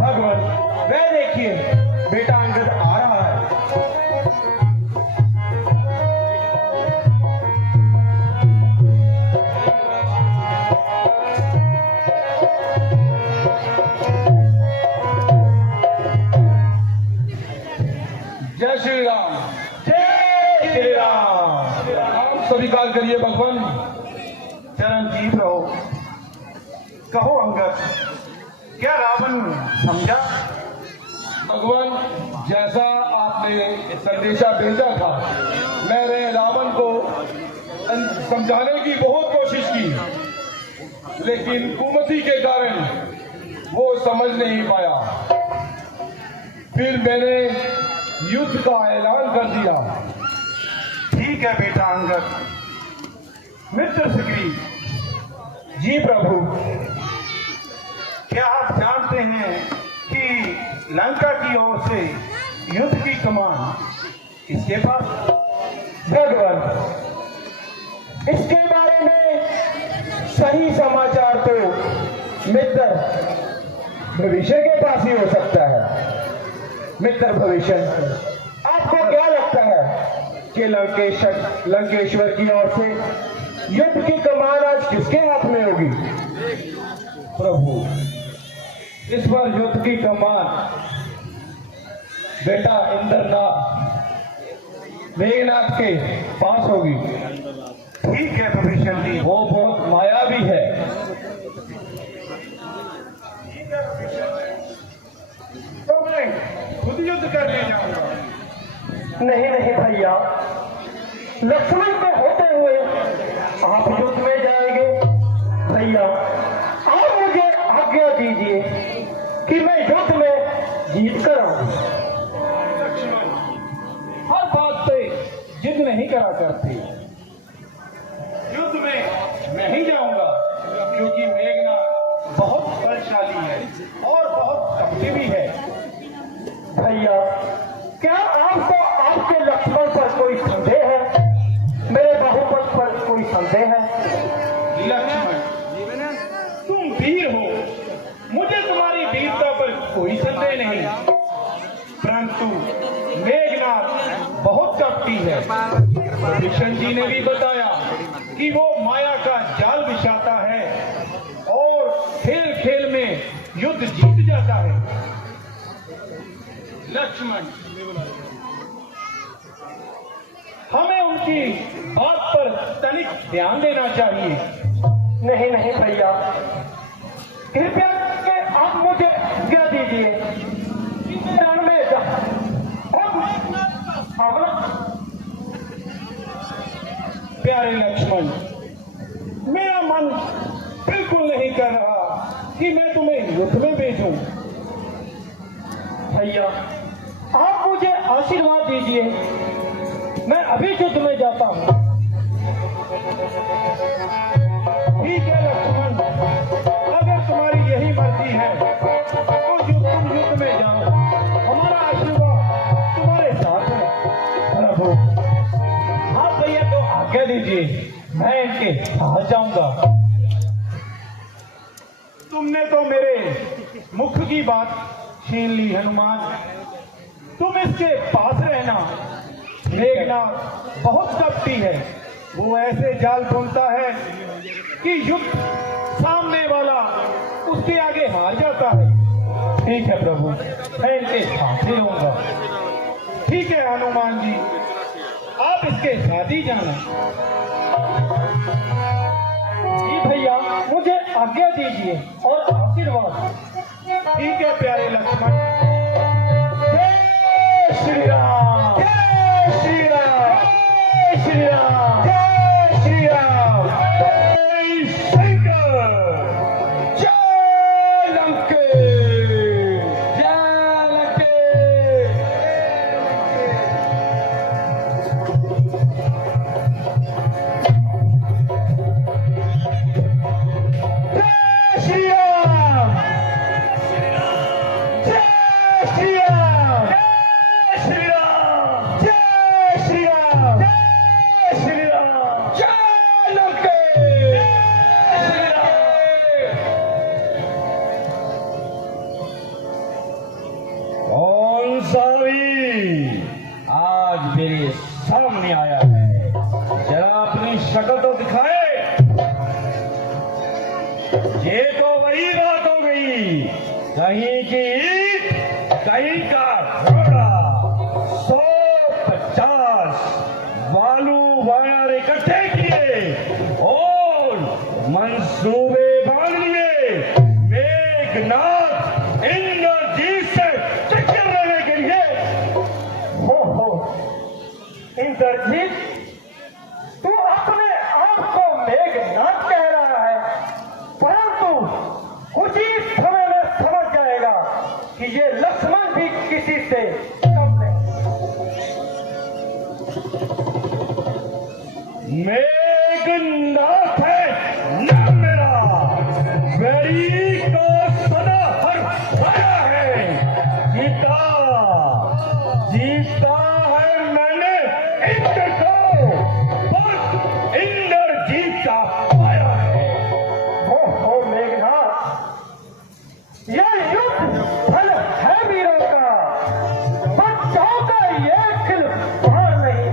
भगवान, वह देखिए बेटा अंगद आ रहा है। जय श्री राम। जय श्री राम। आप स्वीकार करिए भगवान। चरणजीव रहो। कहो अंगद, क्या रावण समझा? भगवान, जैसा आपने संदेशा भेजा था, मैंने रावण को समझाने की बहुत कोशिश की, लेकिन कुमति के कारण वो समझ नहीं पाया। फिर मैंने युद्ध का ऐलान कर दिया। ठीक है बेटा अंगद। मित्र सुग्रीव जी प्रभु, क्या आप जानते हैं कि लंका की ओर से युद्ध की कमान किसके पास? भगवान, इसके बारे में सही समाचार तो मित्र भविष्य के पास ही हो सकता है। मित्र भविष्य, आपको क्या लगता है कि लंकेश्वर की ओर से युद्ध की कमान आज किसके हाथ में होगी? प्रभु, इस बार युद्ध की कमान बेटा इंद्रनाथ मेघनाथ के पास होगी। ठीक है भविष्य जी, वो बहुत मायावी है। तो मैं खुद युद्ध करने जाऊंगा। नहीं नहीं भैया, लक्ष्मण को होते हुए आप युद्ध में जाएंगे। भैया, आप मुझे आज्ञा दीजिए कि मैं युद्ध में जीत कर आऊं। हर बात पे जिद नहीं नहीं करा करते। युद्ध में मैं ही जाऊंगा, क्योंकि मेघना बहुत बलशाली है और बहुत कमती भी है। भैया, क्या आपको आपके लक्ष्मण पर कोई संदेह है? मेरे बाहुबल पर कोई संदेह है? लक्ष्मण, तुम वीर हो, मुझे तुम्हारी वीरता पर कोई संदेह नहीं, परंतु मेघनाथ बहुत कपटी है। कृष्ण जी ने भी बताया कि वो माया का जाल बिछाता है और खेल खेल में युद्ध जीत जाता है। लक्ष्मण, हमें उनकी बात पर तनिक ध्यान देना चाहिए। नहीं नहीं भैया, कृपया करके आप मुझे आज्ञा दीजिए। रण में प्यारे लक्ष्मण, मेरा मन बिल्कुल नहीं कर रहा कि मैं तुम्हें युद्ध में भेजूं। भैया, आप मुझे आशीर्वाद दीजिए, मैं अभी युद्ध में जाता हूँ। ठीक है लक्ष्मण, अगर तुम्हारी यही मर्जी है तो तुम युद्ध में जाओ, हमारा आशीर्वाद तुम्हारे साथ है। प्रभु, आप भैया को आज्ञा दीजिए, मैं इनके साथ जाऊंगा। तुमने तो मेरे मुख की बात छीन ली हनुमान, तुम इसके पास रहना। मेघनाथ बहुत कपटी है, वो ऐसे जाल बुनता है कि युद्ध सामने वाला उसके आगे हार जाता है। ठीक है प्रभु, मैं इनके साथ ही रहूंगा। ठीक है हनुमान जी, आप इसके साथ ही जाना। जी भैया, मुझे आज्ञा दीजिए और आशीर्वाद। ठीक है प्यारे लक्ष्मण। जय श्री राम, जय श्री राम, जय श्री राम, जय श्री राम, जय शंकर, जय लंकेश, जय लंकेश। जय श्री राम, जय श्री राम, जय श्री राम, जय श्री राम, जय श्री राम, जय लंकेश, जय श्री राम। कौन सा वीर आज मेरे सामने आया है? जरा अपनी शक्ल तो दिखाए। ये तो वही बात हो गई, कहीं की ईंट, कहीं का घोड़ा। 150 बालू वायर इकट्ठे किए और मंसूबे बांध लिए मेघनाथ इंद्रजीत से टक्कर लेने के लिए। हो इंद्रजीत, तू अपने आप को मेघनाथ कह रहा है, परंतु कुछ ही समय में समझ जाएगा कि ये लक्ष्मण भी किसी से कम नहीं। मेघनाथ है नाम मेरा, बैरी को सदा हराया है, जीता जीता है मैंने इंद्र को, पर इंद्रजीत का पाया है। हो मेघनाथ, यह युद्ध फल है वीरों का, बच्चों का ये खिलवाड़ नहीं।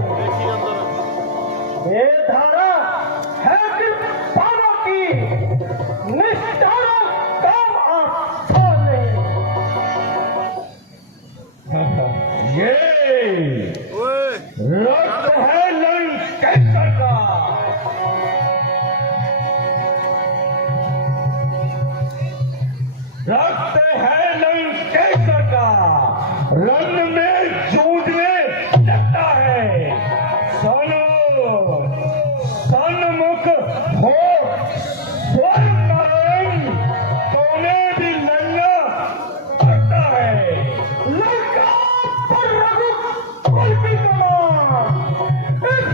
ये धारा है कृपाणों की, निष्ठारों काम आसान नहीं। ये रक्त है लंकेश्वर का, रक्त है लंकेश्वर का, रण में जूझने लगता है। सुनो, सन्मुख हो स्वर्णनारायण, कोने भी लंगा करता है। लंका पर रघुकुल की कमान, इस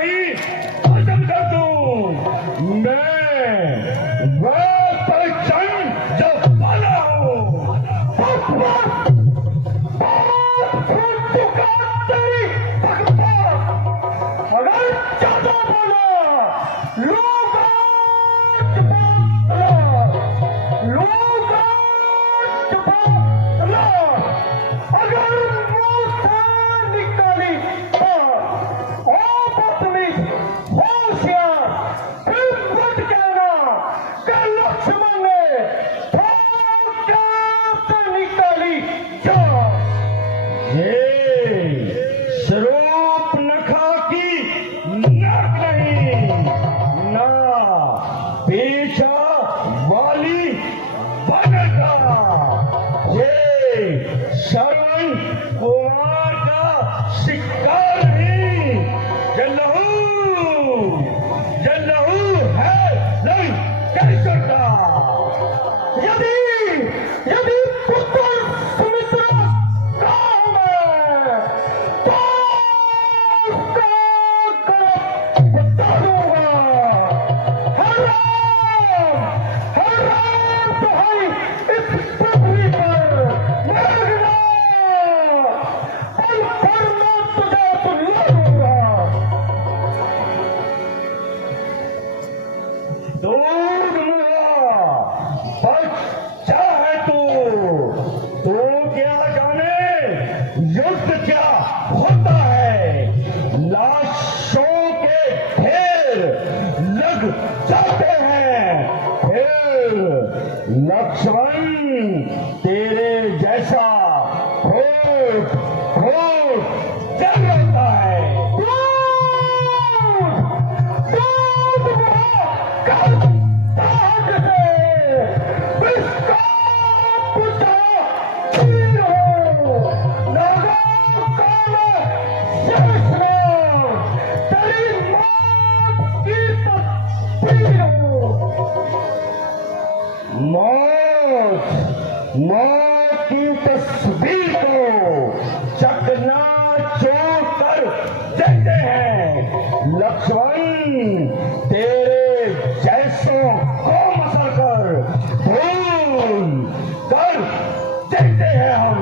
ही खत्म कर दूं। मैं वह परिचन जो पाला हूं। तेरी बकवास अगर ज्यादा बोला लोग अगर मुंह से निकाली बात ओ बदतमीज होशियार फिर मत कहना कि लक्ष्मण ने कैसे निकाली जान। ये स्वरूप नखा की नाक नहीं, ना पीछा वाली बनेगा। ये श्रवण कुमार का शिकार नहीं। ये लहू है नहीं कह सकता। यदि पुत्र सुमित्रा का हूं मैं तो उसका गला बता दूंगा। हर राम दुहाई इस पृथ्वी पर मेघना पल भर में तुझे सुला दूंगा। दूर मुआ बच्चा है तू क्या जाने युद्ध क्या होता है। लाशों के ढेर लग जाते हैं, फिर लक्ष्मण तेरे जैसा होठ होठ चल रहता है। मौत की तस्वीर को चकनाचूर कर देते हैं। लक्ष्मण तेरे जैसों को मसल कर धूल कर देते हैं हम।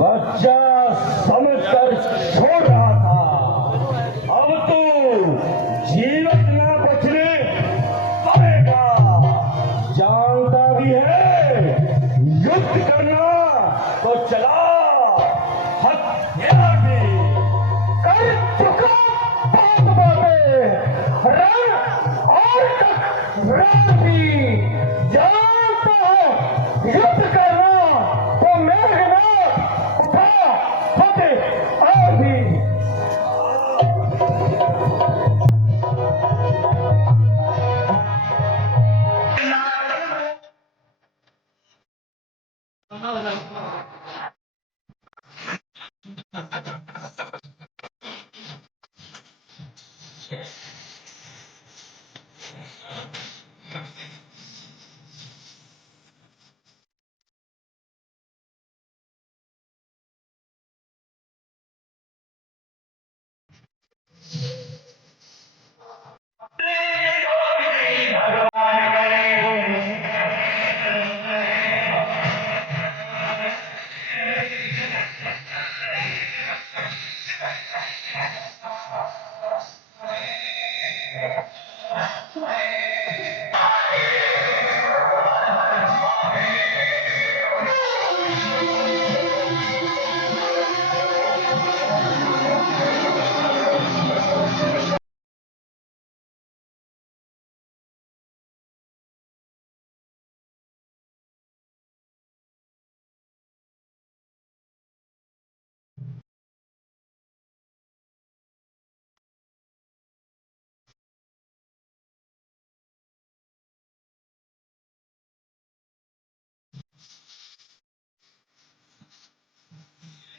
बच्चा समझकर छोड़ रहा था, अब तू जीवित ना बचने पाएगा। जानता भी है युद्ध करना तो चला हथियार भी कर चुका बात बातें रण और तक रण भी जानता है युद्ध करना तो मेघनाथ उठा फतेह और भी।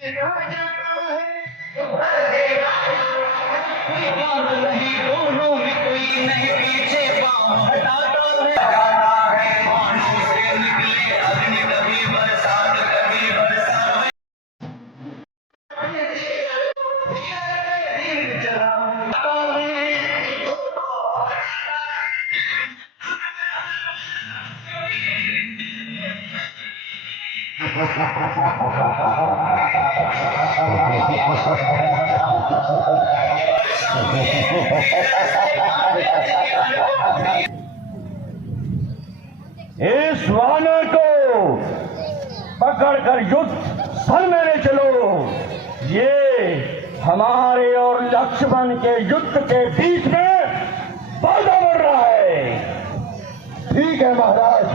इस वानर को पकड़कर युद्ध स्थल में ले चलो। ये हमारे और लक्ष्मण के युद्ध के बीच में बाधा बढ़ रहा है। ठीक है महाराज।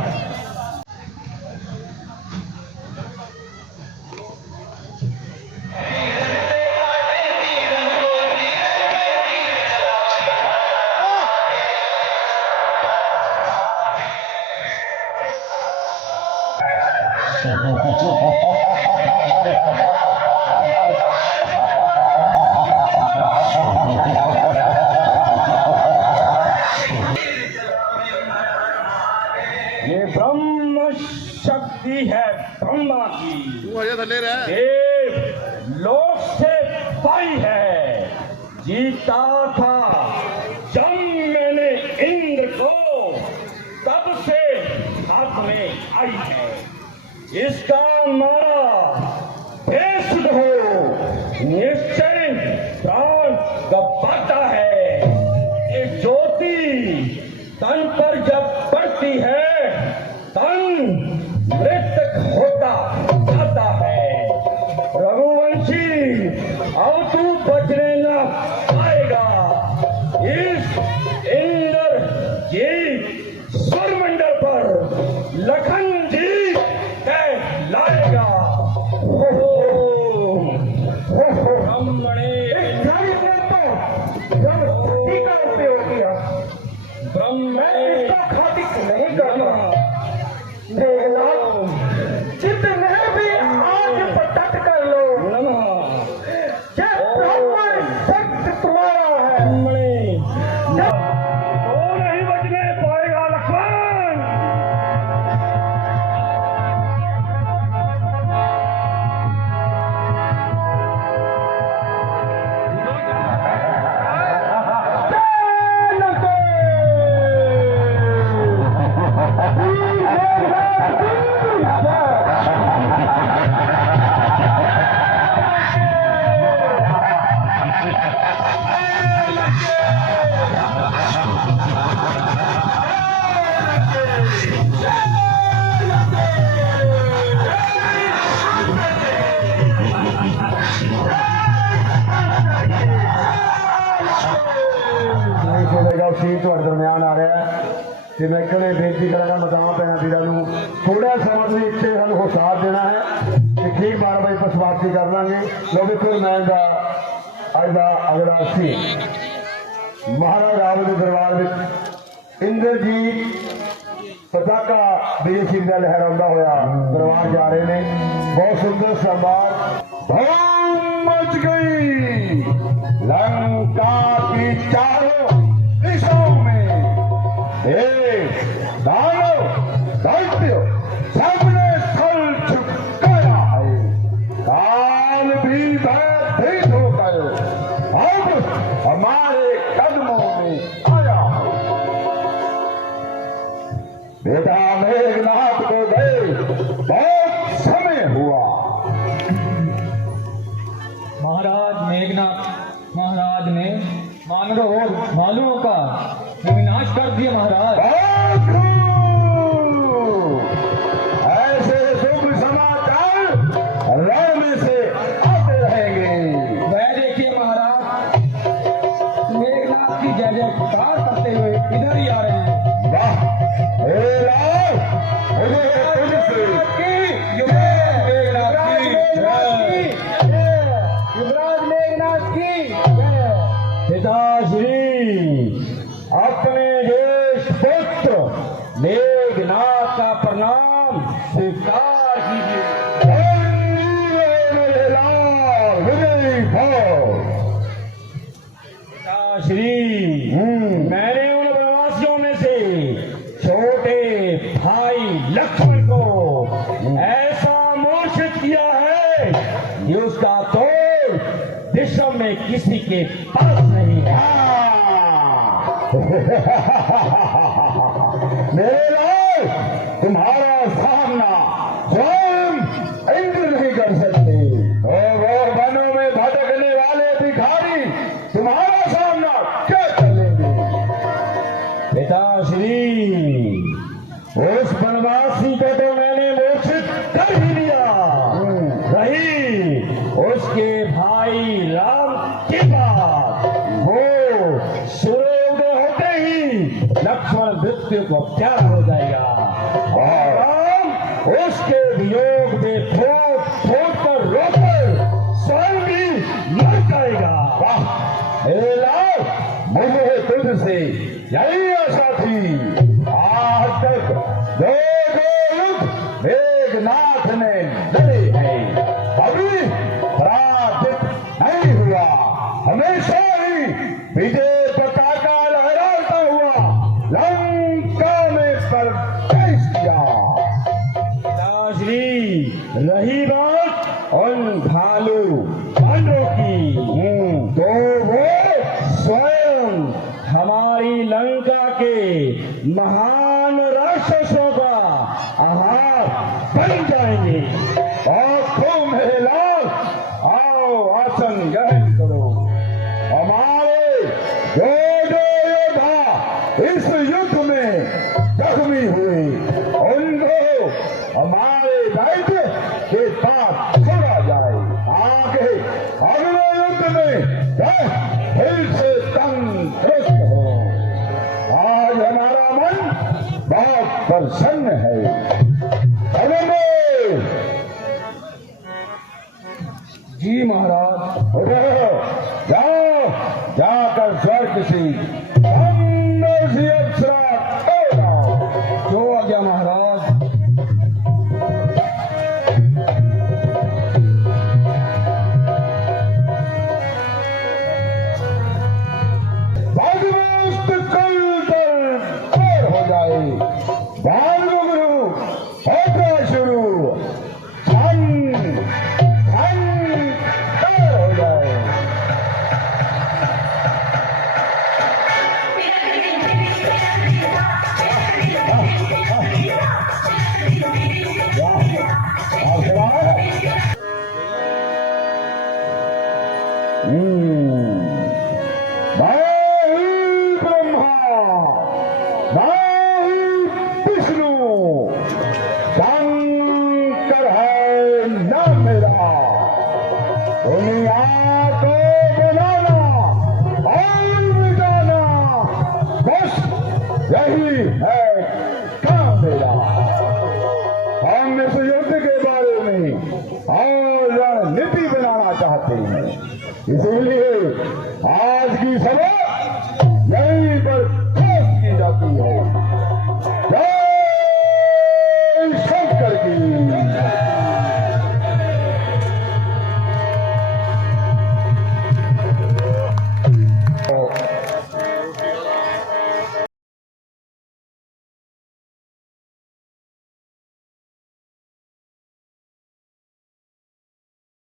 ये ब्रह्म शक्ति है ब्रह्मा की, देव लोक से पाई है। जीता था जब मैंने इंद्र को, तब से हाथ में आई है। इसका मारा बेसुध हो निश्चय प्राण गवाता है। ये ज्योति तन पर जब पड़ती है, तन मृतक होता जाता है। रघुवंशी, अब तू बचने न पाएगा। इस इंद्र की स्वरमंडल पर लखन जी लाएगा। ब्रह्मणे का उपयोग किया। ब्रह्म इसका खातिक नहीं करना। देखना जितने भी आज प्रकट कर लो, ये ब्राह्मण भक्त तुम्हारा है। तो नहीं बचने पाएगा लक्ष्मण। सीन ਤੁਹਾਡੇ ਦਰਮਿਆਨ ਆ ਰਿਹਾ ਹੈ ਤੇ ਮੈਂ ਕਦੇ ਬੇਨਤੀ ਕਰਾਂਗਾ ਮਦਾਵਾਂ ਪੈਣਾ ਵੀਰਾਂ ਨੂੰ ਥੋੜਾ ਸਮਾਂ ਤੁਸੀਂ ਇੱਥੇ ਸਾਨੂੰ ਹੁਸਾਬ ਦੇਣਾ ਹੈ ਤੇ ਠੀਕ 12 ਵਜੇ ਤੋਂ ਸਮਾਪਤੀ ਕਰ ਲਾਂਗੇ। ਲੋ ਵੀ ਫਿਰ ਮੈਂ ਦਾ ਅੱਜ ਦਾ ਅਗਲਾ ਸੀ ਮਹਾਰਾਜ ਰਾਵਣ ਦੇ ਦਰਬਾਰ ਵਿੱਚ ਇੰਦਰਜੀਤ ਪਤਾਕਾ ਵਿਜੇ ਸਿੰਘ ਦਾ ਲਹਿਰਾਉਂਦਾ ਹੋਇਆ ਦਰਬਾਰ ਜਾ ਰਹੇ ਨੇ। ਬਹੁਤ ਸੁੰਦਰ ਸ਼ਾਨਦਾਰ धूम मच गई लंका की चारों दिशाओं में। एक दानव दैत्य सबने स्थल चुकाया है। काल भी भयभीत होकर अब हमारे कदमों में आया है। बेटा मेघनाथ को गए बहुत समय हुआ। महाराज मेघनाथ महाराज ने वानरों और भालुओं का विनाश कर दिया। महाराज ऐसे शुभ समाचार रण में से आते रहेंगे। वह देखिए महाराज मेघनाथ की जय जयकार करते हुए इधर ही आ रहे हैं। वाह हे लाल, मुझे तुझसे पिताश्री अपने देश पुत्र मेघनाथ का प्रणाम स्वीकार कीजिए। किसी के पास नहीं है। मेरे लाल, तुम्हारा सामना स्वयं इंद्र नहीं कर सकते। वो वनों में भटकने वाले भिखारी तुम्हारा सामना क्या चलेंगे? पिताश्री, उस बनवासी को तो मैंने मोक्षित कर ही दिया। रही उसके भाई राम की बात, वो सूर्योदय होते ही लक्ष्मण मृत्यु को प्यार हो जाएगा और राम उसके वियोग में फूट फूट कर रोकर स्वयं भी मर जाएगा। वाह मेरे लाल, मुझे तुझसे यही आशा थी। आज तक दो युद्ध मेघनाथ ने लड़े हैं, कभी पराजित नहीं हुआ। हमेशा ही विजय पताका लहराता हुआ लंका में प्रवेश किया। पिताश्री, रही बात उन भालू पांडवों की, तो वो स्वयं हमारी लंका के महान राक्षसों का आहार बन जाएंगे। और तुम मेरे लाल, आओ आसन ग्रहण करो। हमारे जो योद्धा इस युद्ध में जख्मी हुए, उनको हमारे वैद्य के पास छोड़ा जाए, आगे अगले युद्ध में फिर से तंदुरुस्त हो। आज हमारा मन बहुत प्रसन्न है। जी महाराज। उठो, जाओ, जाकर स्वर्ग से सुंदर सी अप्सरा खो जाओ। जो आज्ञा महाराज। भगवस्त कल पर हो जाए, बाल गुरु होगा शुरू, हो जाए। ब्रह्मा, विष्णु, शंकर है नाम मेरा। दुनिया को बनाना और मिटाना, बस यही है काम मेरा। हम इस युद्ध के बारे में और रणनीति बनाना चाहते हैं, इसीलिए आज की सभा